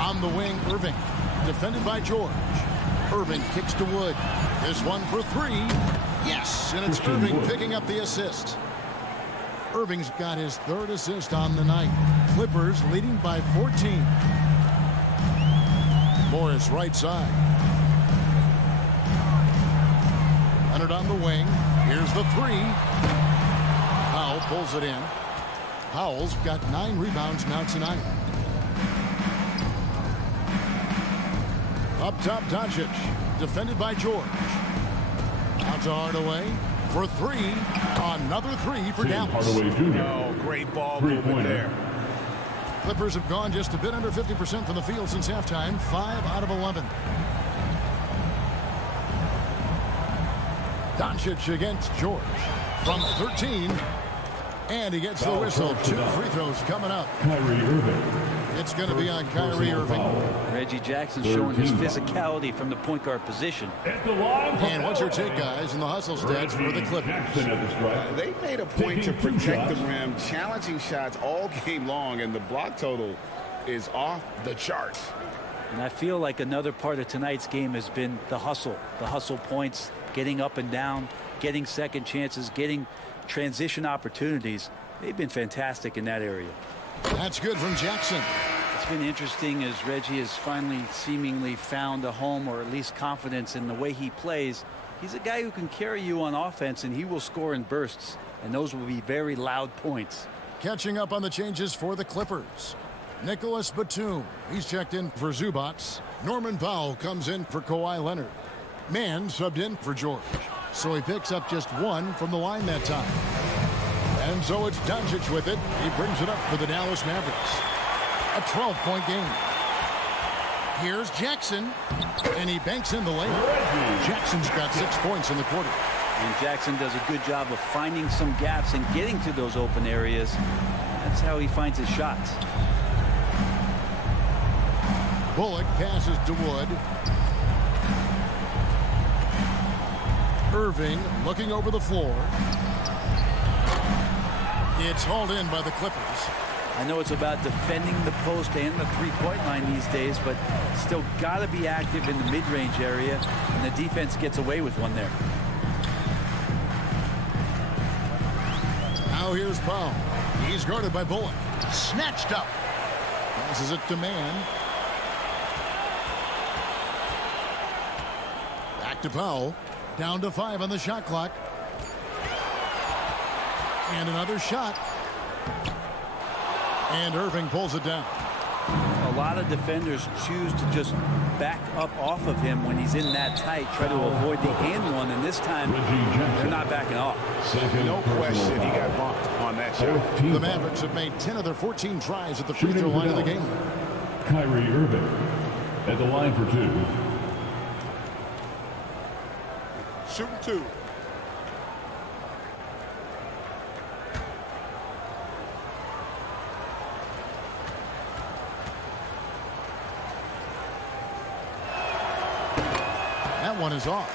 On the wing, Irving. Defended by George. Irving kicks to Wood. This one for 3. Yes, and it's Irving picking up the assist. Irving's got his 3rd assist on the night. Clippers leading by 14. Morris right side. Leonard on the wing. Here's the 3. Powell pulls it in. Powell's got 9 rebounds now tonight. Up top, Doncic. Defended by George. Out to Hardaway for 3. Another 3 for Dallas. Oh, great ball movement there. Clippers have gone just a bit under 50% from the field since halftime. 5 out of 11. Doncic against George from 13. And he gets the whistle. 2 free throws coming up. Kyrie Irving. It's going to be on Kyrie Irving. Reggie Jackson showing his physicality from the point guard position. And what's your take, guys, in the hustle stats for the Clippers? They made a point to protect the rim, challenging shots all game long, and the block total is off the charts. And I feel like another part of tonight's game has been the hustle points, getting up and down, getting second chances, getting transition opportunities. They've been fantastic in that area. That's good from Jackson. It's been interesting as Reggie has finally seemingly found a home, or at least confidence in the way he plays. He's a guy who can carry you on offense, and he will score in bursts, and those will be very loud points. Catching up on the changes for the Clippers. Nicholas Batum. He's checked in for Zubac. Norman Powell comes in for Kawhi Leonard. Mann subbed in for George. So he picks up just 1 from the line that time. And so it's Doncic with it. He brings it up for the Dallas Mavericks. A 12-point game. Here's Jackson. And he banks in the lane. Jackson's got 6 points in the quarter. And Jackson does a good job of finding some gaps and getting to those open areas. That's how he finds his shots. Bullock passes to Wood. Irving looking over the floor. It's hauled in by the Clippers. I know it's about defending the post and the three-point line these days, but still got to be active in the mid-range area, and the defense gets away with one there. Now here's Powell. He's guarded by Bullock. Snatched up. Passes it to Man. Back to Powell. Down to 5 on the shot clock. And another shot. And Irving pulls it down. A lot of defenders choose to just back up off of him when he's in that tight, try to avoid the and one, and this time they're not backing off. No question he got bumped on that shot. The Mavericks have made 10 of their 14 tries at the free throw line of the game. Kyrie Irving at the line for 2. Shooting 2. That one is off.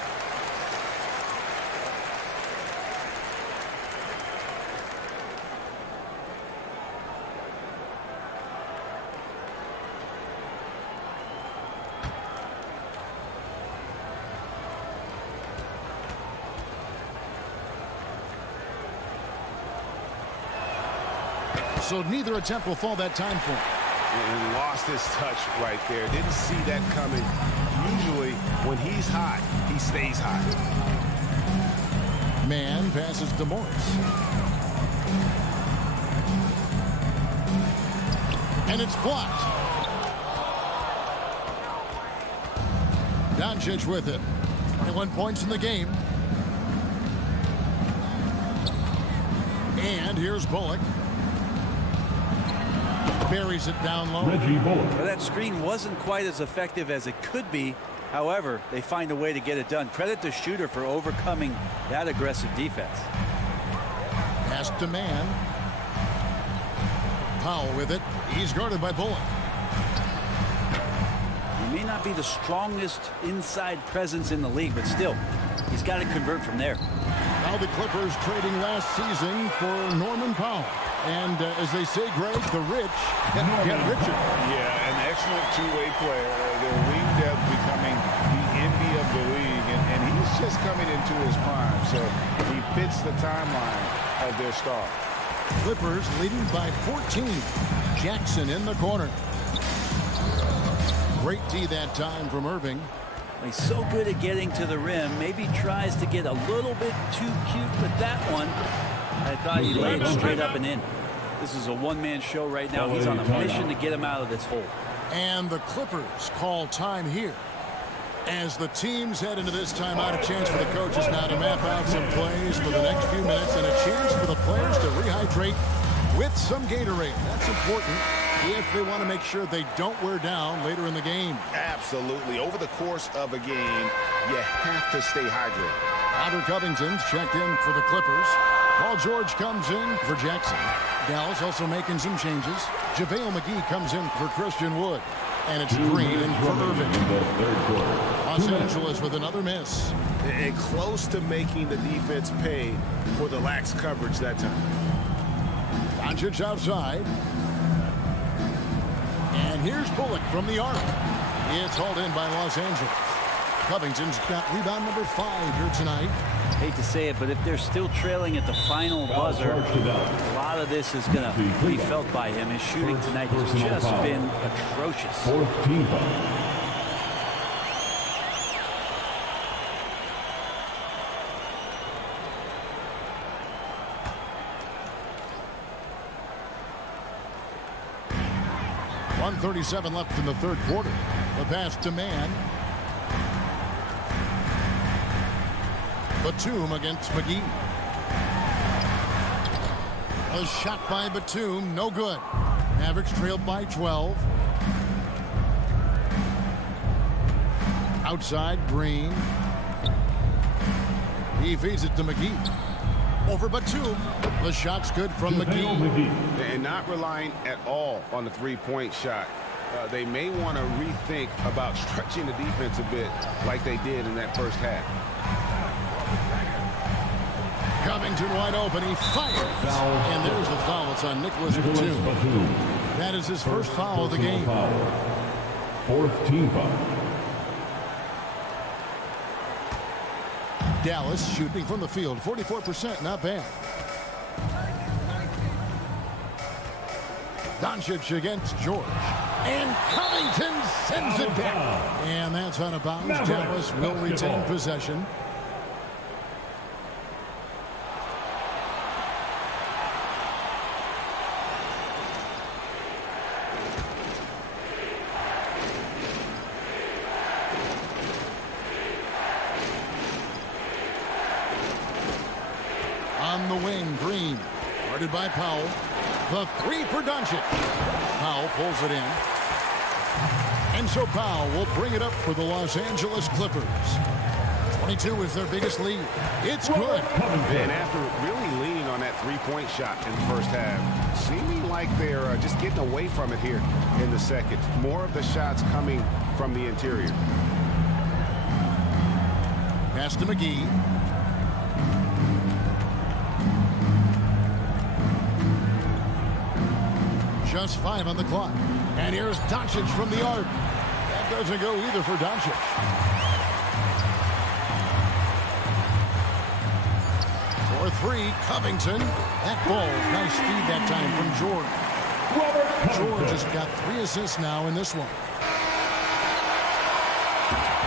So neither attempt will fall that time for him. And lost his touch right there. Didn't see that coming. Usually, when he's hot, he stays hot. Man passes to Morris. And it's blocked. Doncic with it. 21 points in the game. And here's Bullock. Buries it down low. Well, that screen wasn't quite as effective as it could be. However, they find a way to get it done. Credit to Shooter for overcoming that aggressive defense. Pass to Man. Powell with it. He's guarded by Bullock. He may not be the strongest inside presence in the league, but still, he's got to convert from there. Now the Clippers trading last season for Norman Powell. And as they say, Greg, the rich get richer. Yeah, an excellent two-way player. Their wing depth becoming the envy of the league. And he's just coming into his prime. So he fits the timeline of their star. Clippers leading by 14. Jackson in the corner. Great D that time from Irving. He's so good at getting to the rim. Maybe tries to get a little bit too cute with that one. I thought he laid straight up and in. This is a one-man show right now. He's on a mission to get him out of this hole. And the Clippers call time here. As the teams head into this timeout, a chance for the coaches now to map out some plays for the next few minutes and a chance for the players to rehydrate with some Gatorade. That's important if they want to make sure they don't wear down later in the game. Absolutely. Over the course of a game, you have to stay hydrated. Outer Covington's checked in for the Clippers. Paul George comes in for Jackson. Dallas also making some changes. JaVale McGee comes in for Christian Wood. And it's Green in for Irving. Los Angeles with another miss. And close to making the defense pay for the lax coverage that time. Doncic outside. And here's Bullock from the arc. It's hauled in by Los Angeles. Covington's got rebound number 5 here tonight. Hate to say it, but if they're still trailing at the final buzzer, a lot of this is going to be felt by him. His shooting tonight has just been atrocious. 4th team foul. .137 left in the third quarter. The pass to Man. Batum against McGee. A shot by Batum, no good. Mavericks trailed by 12. Outside, Green. He feeds it to McGee. Over Batum. The shot's good from McGee. And not relying at all on the three-point shot. They may want to rethink about stretching the defense a bit like they did in that first half. Covington wide open. He fires. And there's the foul. It's on Nicholas Batum. That is his first foul of the game. 4th team foul. Dallas shooting from the field. 44%. Not bad. Doncic against George. And Covington sends it back. And that's out of bounds. Dallas will retain possession. On the wing, Green. Guarded by Powell. The three for Doncic. Powell pulls it in. And so Powell will bring it up for the Los Angeles Clippers. 22 is their biggest lead. It's good. And after really leaning on that three-point shot in the first half, seeming like they're just getting away from it here in the second. More of the shots coming from the interior. Pass to McGee. Just 5 on the clock. And here's Doncic from the arc. That doesn't go either for Doncic. For three, Covington. That ball, nice feed that time from George. George has got 3 assists now in this one.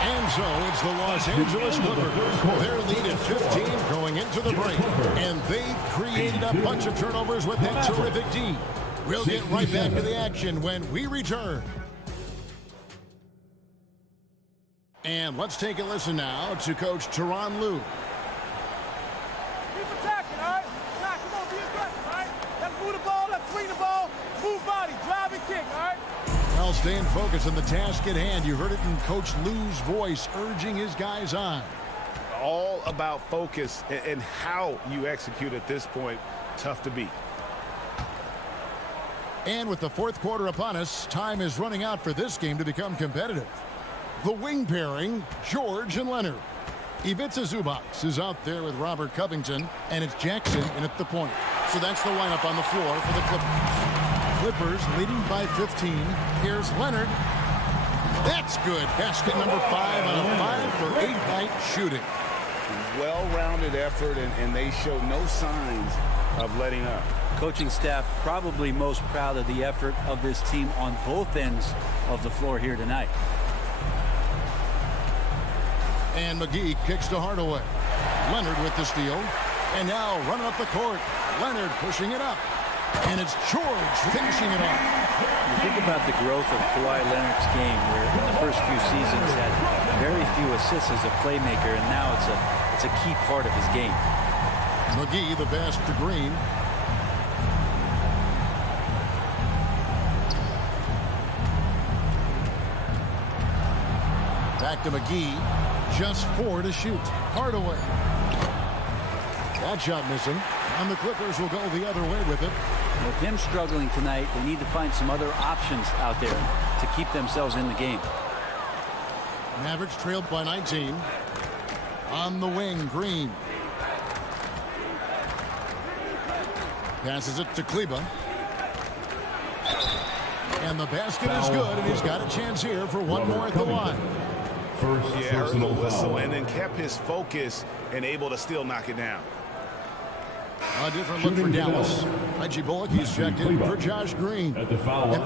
And so it's the Los Angeles Clippers. Their lead at 15 going into the break. And they've created a bunch of turnovers with that terrific D. We'll get right back to the action when we return. And let's take a listen now to Coach Tyronn Lue. Keep attacking, all right? Nah, come on, be aggressive, all right? Let's move the ball, let's swing the ball, move body, drive and kick, all right? Well, staying focused on the task at hand. You heard it in Coach Lue's voice, urging his guys on. All about focus and how you execute at this point. Tough to beat. And with the fourth quarter upon us, time is running out for this game to become competitive. The wing pairing, George and Leonard. Ivica Zubac is out there with Robert Covington, and it's Jackson in at the point. So that's the lineup on the floor for the Clippers. Clippers leading by 15. Here's Leonard. That's good. Basket number 5 on a 5-for-8 night shooting. Well-rounded effort, and they show no signs of letting up. Coaching staff probably most proud of the effort of this team on both ends of the floor here tonight. And McGee kicks to Hardaway. Leonard with the steal. And now running up the court. Leonard pushing it up. And it's George finishing it off. You think about the growth of Kawhi Leonard's game, where in the first few seasons had very few assists as a playmaker, and now it's a key part of his game. McGee, the pass to Green. Back to McGee. Just 4 to shoot. Hardaway. That shot missing. And the Clippers will go the other way with it. With him struggling tonight, they need to find some other options out there to keep themselves in the game. Mavericks trailed by 19. On the wing, Green. Passes it to Kleba. And the basket is good, and he's got a chance here for one more at the line. Heard the whistle and then kept his focus and able to still knock it down. A different look for Dallas. Reggie Bullock, he's checked in for Josh Green. And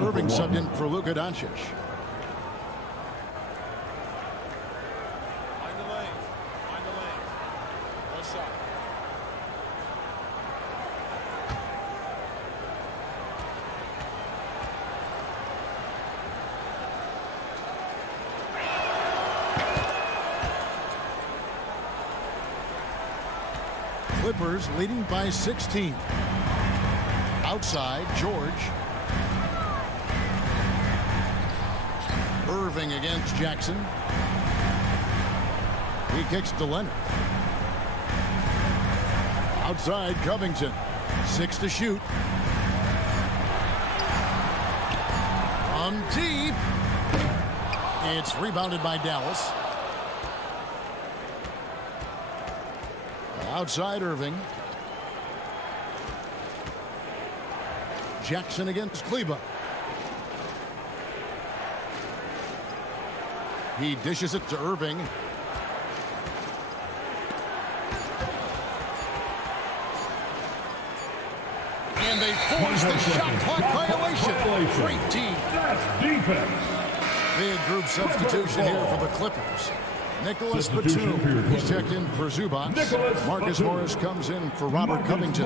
Irving subbed in for Luka Doncic. Clippers leading by 16. Outside, George. Irving against Jackson. He kicks to Leonard. Outside, Covington. 6 to shoot. From deep. It's rebounded by Dallas. Outside Irving. Jackson against Kleba. He dishes it to Irving. And they force the shot clock violation. Great team. That's defense. Big group substitution here for the Clippers. Nicholas Batum, he's checked in for Zubac. Marcus Morris comes in for Robert Covington.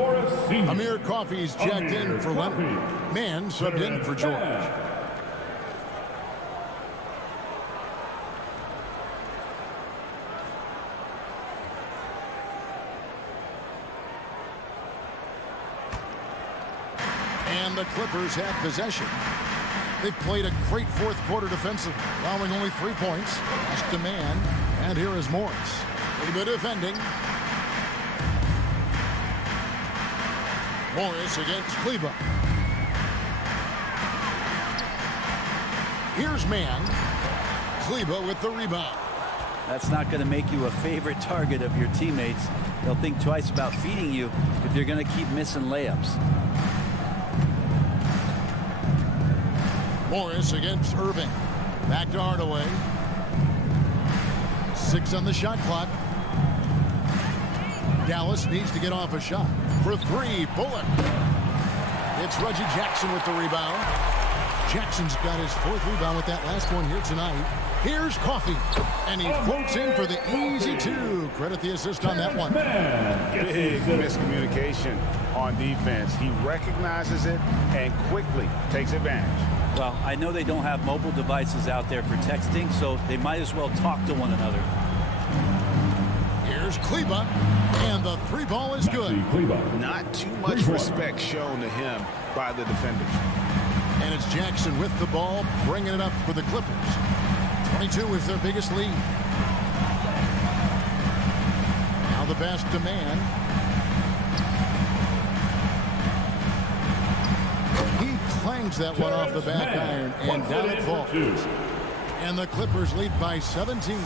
Amir Coffey's checked in for Leonard. Mann subbed in for George. And the Clippers have possession. They've played a great fourth quarter defensively, allowing only 3 points. That's demand. And here is Morris. A little bit of defending. Morris against Kleber. Here's Mann. Kleber with the rebound. That's not going to make you a favorite target of your teammates. They'll think twice about feeding you if you're going to keep missing layups. Morris against Irving. Back to Hardaway. 6 on the shot clock. Dallas needs to get off a shot. For 3, Bullock. It's Reggie Jackson with the rebound. Jackson's got his 4th rebound with that last one here tonight. Here's Coffey. And he floats in for the easy 2. Credit the assist on that one. Big miscommunication on defense. He recognizes it and quickly takes advantage. Well, I know they don't have mobile devices out there for texting, so they might as well talk to one another. Here's Kleber, and the 3 ball is good. Not too much respect shown to him by the defenders. And it's Jackson with the ball, bringing it up for the Clippers. 22 is their biggest lead. Now the pass to Mann. He clangs that one off the back iron, and down it falls. And the Clippers lead by 17.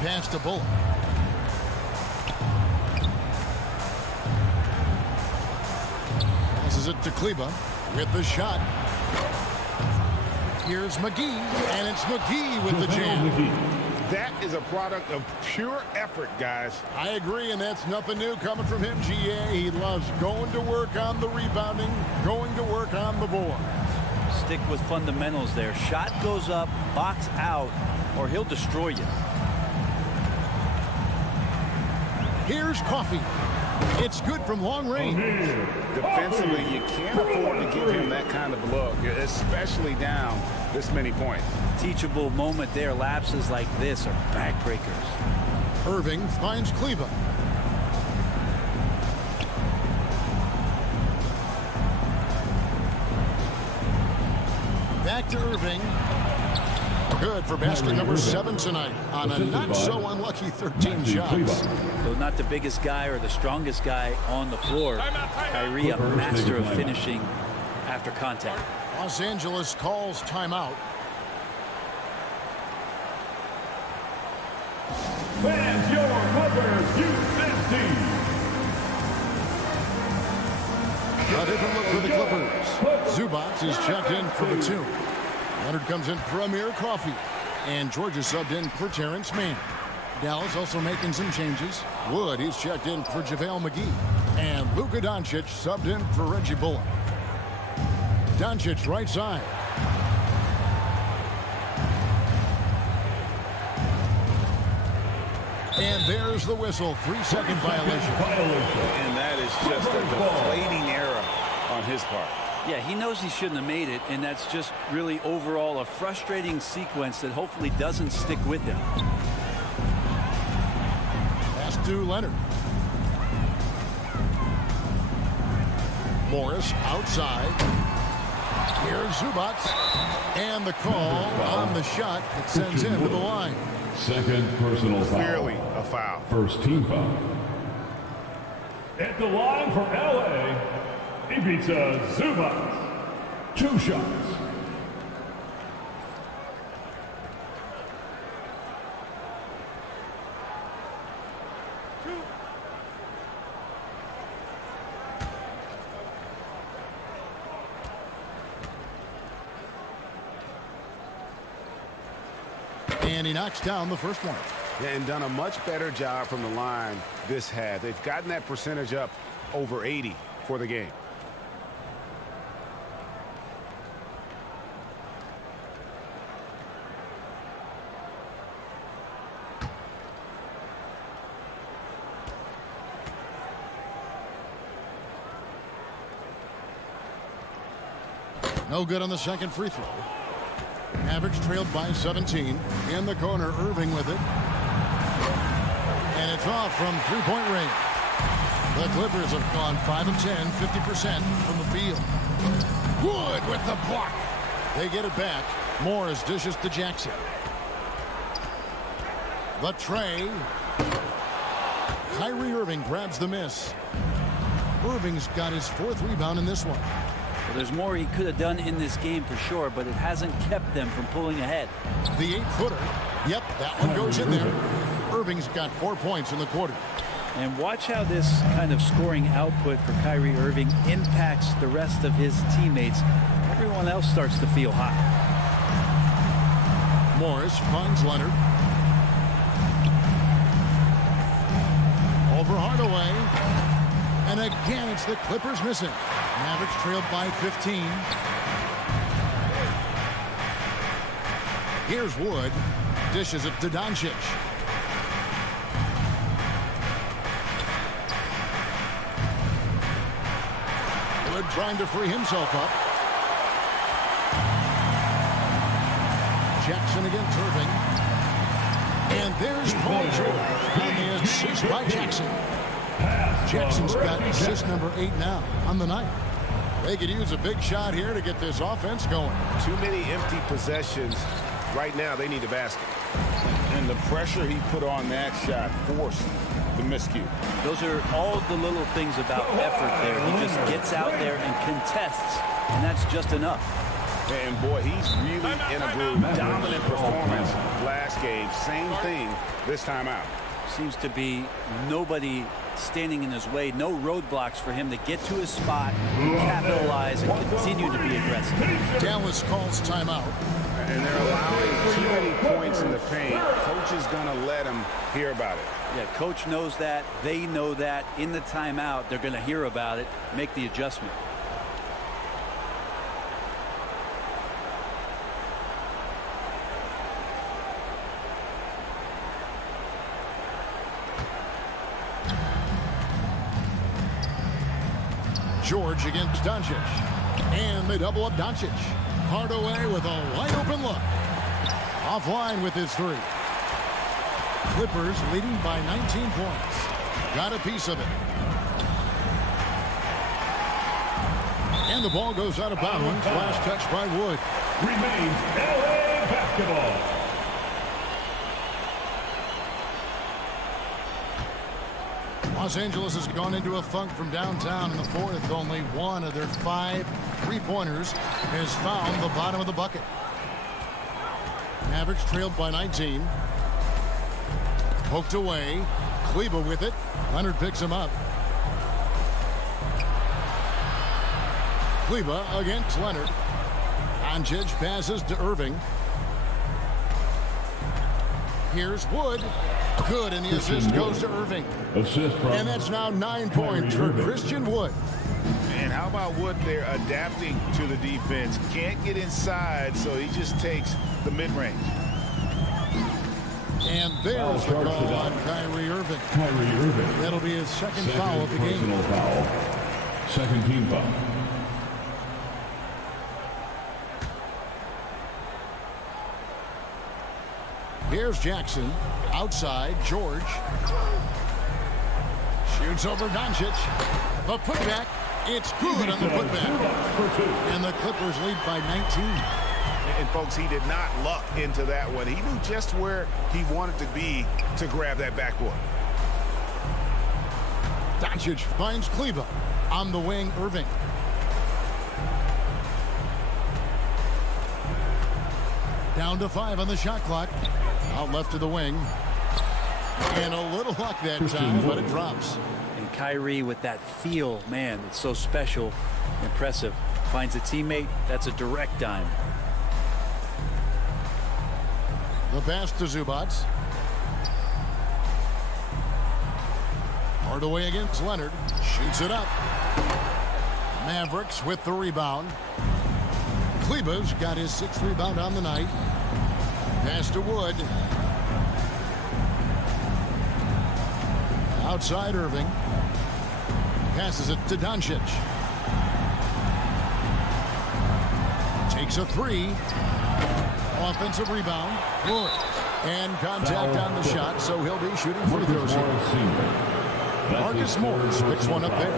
Pass to Bullock. Passes it to Kleber with the shot. Here's McGee, and it's McGee with the jam. That is a product of pure effort, guys. I agree, and that's nothing new coming from him, GA. He loves going to work on the rebounding, going to work on the board. Stick with fundamentals there. Shot goes up, box out, or he'll destroy you. Here's Coffey. It's good from long range. Defensively, you can't afford to give him that kind of look, especially down this many points. Teachable moment there. Lapses like this are backbreakers. Irving finds Kleber. Back to Irving. Good for basket number 7 tonight on a not so unlucky 13 shots. Though not the biggest guy or the strongest guy on the floor, Kyrie a master of finishing after contact. Los Angeles calls timeout. Fans, your Clippers, U15. A different look for the Clippers. Zubac is checked in for Batum. Leonard comes in for Amir Coffey. And George is subbed in for Terrence Mann. Dallas also making some changes. Wood, he's checked in for JaVale McGee. And Luka Doncic subbed in for Reggie Bullock. Doncic right side. And there's the whistle. 3-second violation. And that is just a deflating error on his part. Yeah, he knows he shouldn't have made it, and that's just really overall a frustrating sequence that hopefully doesn't stick with him. Pass to Leonard. Morris outside. Here's Zubac. And the call on the shot that sends him to the line. Second personal foul. Clearly a foul. First team foul. At the line for LA, Ivica Zubac. 2 shots. And he knocks down the first one. And done a much better job from the line this half. They've gotten that percentage up over 80. for the game. No good on the second free throw. Mavericks trailed by 17. In the corner, Irving with it. And it's off from three-point range. The Clippers have gone 5 of 10, 50% from the field. Wood with the block. They get it back. Morris dishes to Jackson. The tray. Kyrie Irving grabs the miss. Irving's got his 4th rebound in this one. Well, there's more he could have done in this game for sure, but it hasn't kept them from pulling ahead. The 8-footer. Yep, that one goes in there. Irving's got 4 points in the quarter. And watch how this kind of scoring output for Kyrie Irving impacts the rest of his teammates. Everyone else starts to feel hot. Morris finds Leonard. Over Hardaway. And again, it's the Clippers missing. Mavericks trailed by 15. Here's Wood. Dishes it to Doncic. Wood trying to free himself up. Jackson against Irving. And there's Paul George on the assist by Jackson. Jackson's got assist number 8 now on the night. They could use a big shot here to get this offense going. Too many empty possessions. Right now, they need a basket. And the pressure he put on that shot forced the miscue. Those are all the little things about effort there. He just gets out there and contests, and that's just enough. And boy, he's really in a groove. Dominant performance last game. Same thing this time out. Seems to be nobody standing in his way. No roadblocks for him to get to his spot, capitalize, and continue to be aggressive. Dallas calls timeout. And they're allowing too many points in the paint. Coach is going to let him hear about it. Yeah, coach knows that. They know that. In the timeout, they're going to hear about it, make the adjustment. George against Doncic. And they double up Doncic. Hardaway with a wide open look. Offline with his 3. Clippers leading by 19 points. Got a piece of it. And the ball goes out of bounds. Last touch by Wood. Remains LA basketball. Los Angeles has gone into a funk from downtown in the 4th. Only one of their 5 3-pointers has found the bottom of the bucket. Mavericks trailed by 19. Poked away. Kleba with it. Leonard picks him up. Kleba against Leonard. Doncic passes to Irving. Here's Wood. Good, and the assist goes to Irving. Assist from and that's now 9 points for Christian Wood. And how about Wood there adapting to the defense? Can't get inside, so he just takes the mid-range. And there's the call on Kyrie Irving. Kyrie Irving. That'll be his second foul of the game. Personal foul. Second team foul. Here's Jackson. Outside, George. Shoots over Doncic. The putback. It's good on the putback. And the Clippers lead by 19. And folks, he did not luck into that one. He knew just where he wanted to be to grab that backboard. Doncic finds Kleba. On the wing, Irving. Down to 5 on the shot clock. Out left to the wing. And a little luck that time, but it drops. And Kyrie with that feel, man, it's so special, impressive. Finds a teammate, that's a direct dime. The pass to Zubac. Hardaway against Leonard. Shoots it up. Mavericks with the rebound. Kleba's got his 6th rebound on the night. Pass to Wood. Outside Irving. Passes it to Doncic. Takes a 3. Offensive rebound. Wood. And contact on the shot, so he'll be shooting free throws here. Marcus Morris picks one up there.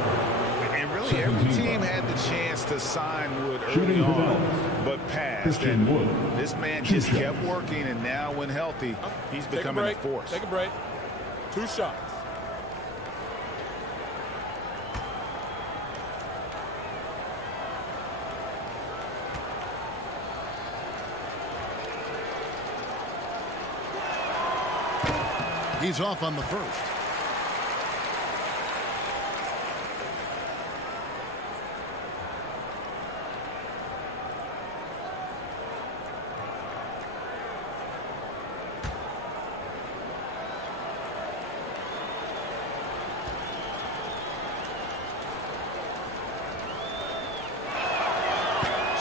And really, every team had the chance to sign Wood early on, but passed. And this man just kept working, and now when healthy, he's becoming a force. Take a break. 2 shots. He's off on the first.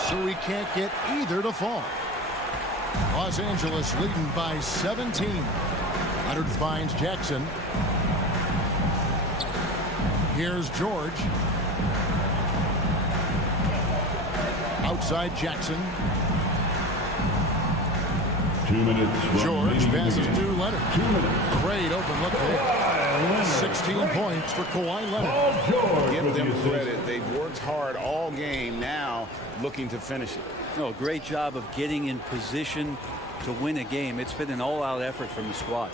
So he can't get either to fall. Los Angeles leading by 17. Leonard finds Jackson. Here's George. Outside Jackson. 2 minutes. George passes to Leonard. 2 minutes. Great open look there. 16 points for Kawhi Leonard. Give them credit. They've worked hard all game, now looking to finish it. No, great job of getting in position to win a game. It's been an all-out effort from the squad.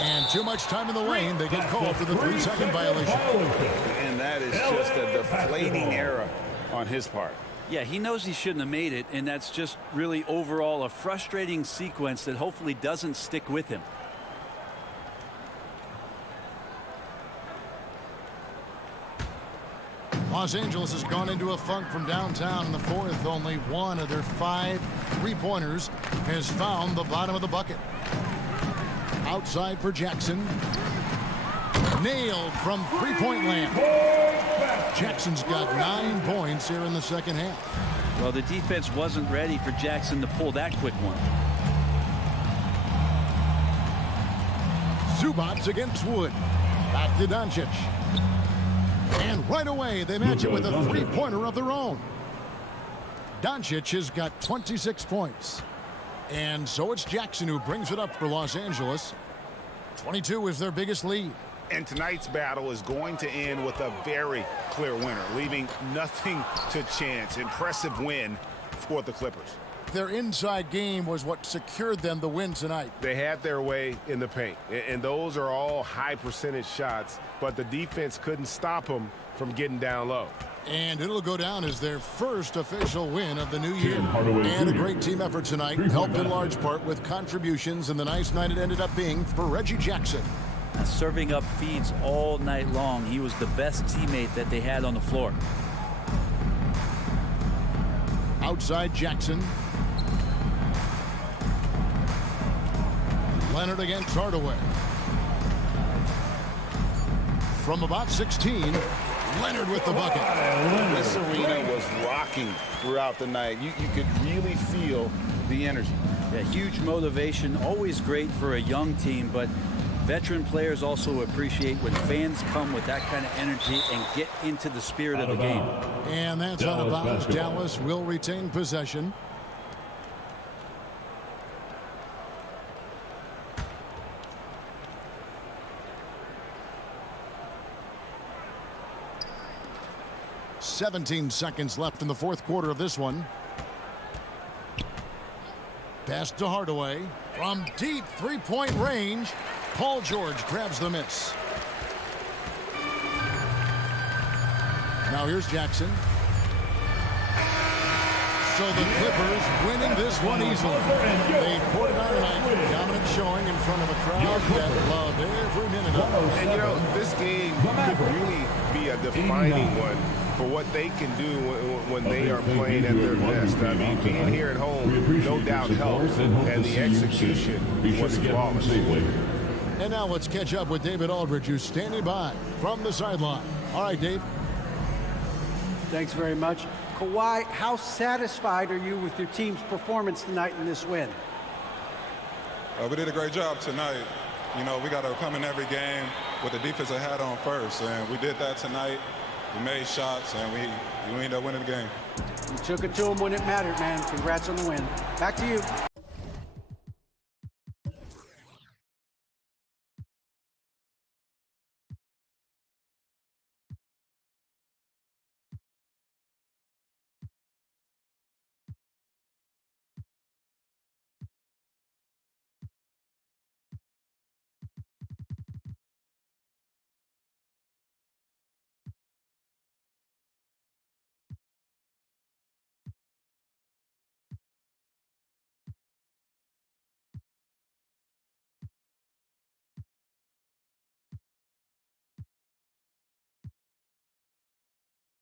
And too much time in the lane. They get called for the 3-second violation. And that is just a deflating error on his part. Yeah, he knows he shouldn't have made it, and that's just really overall a frustrating sequence that hopefully doesn't stick with him. Los Angeles has gone into a funk from downtown in the fourth. Only one of their 5 three-pointers has found the bottom of the bucket. Outside for Jackson. Nailed from three-point land. Jackson's got 9 points here in the second half. Well, the defense wasn't ready for Jackson to pull that quick one. Zubats against Wood. Back to Doncic. And right away, they match it with a three-pointer of their own. Doncic has got 26 points. And so it's Jackson who brings it up for Los Angeles. 22 is their biggest lead. And tonight's battle is going to end with a very clear winner, leaving nothing to chance. Impressive win for the Clippers. Their inside game was what secured them the win tonight. They had their way in the paint, and those are all high percentage shots, but the defense couldn't stop them from getting down low. And it'll go down as their first official win of the new year. And a great team effort tonight, helped in large part with contributions, and the nice night it ended up being for Reggie Jackson. Serving up feeds all night long. He was the best teammate that they had on the floor. Outside Jackson. Leonard against Hardaway. From about 16, Leonard with the bucket. This arena was rocking throughout the night. You could really feel the energy. Yeah, huge motivation, always great for a young team, but veteran players also appreciate when fans come with that kind of energy and get into the spirit of the game. And that's out of bounds. Dallas will retain possession. "17 seconds left in the fourth quarter of this one. Pass to Hardaway. From deep three-point range, Paul George grabs the miss. Now here's Jackson. So the Clippers winning this one easily. They poured it on tonight. Dominant showing in front of a crowd that loved every minute of it. And you know, this game could really be a defining one for what they can do when they are playing at their best. I mean, being here at home, no doubt helps, and the execution was flawless. And now let's catch up with David Aldridge, who's standing by from the sideline. All right, Dave. Thanks very much. Kawhi, how satisfied are you with your team's performance tonight in this win? We did a great job tonight. You know, we got to come in every game with the defensive hat on first, and we did that tonight. We made shots, and we ended up winning the game. You took it to them when it mattered, man. Congrats on the win. Back to you.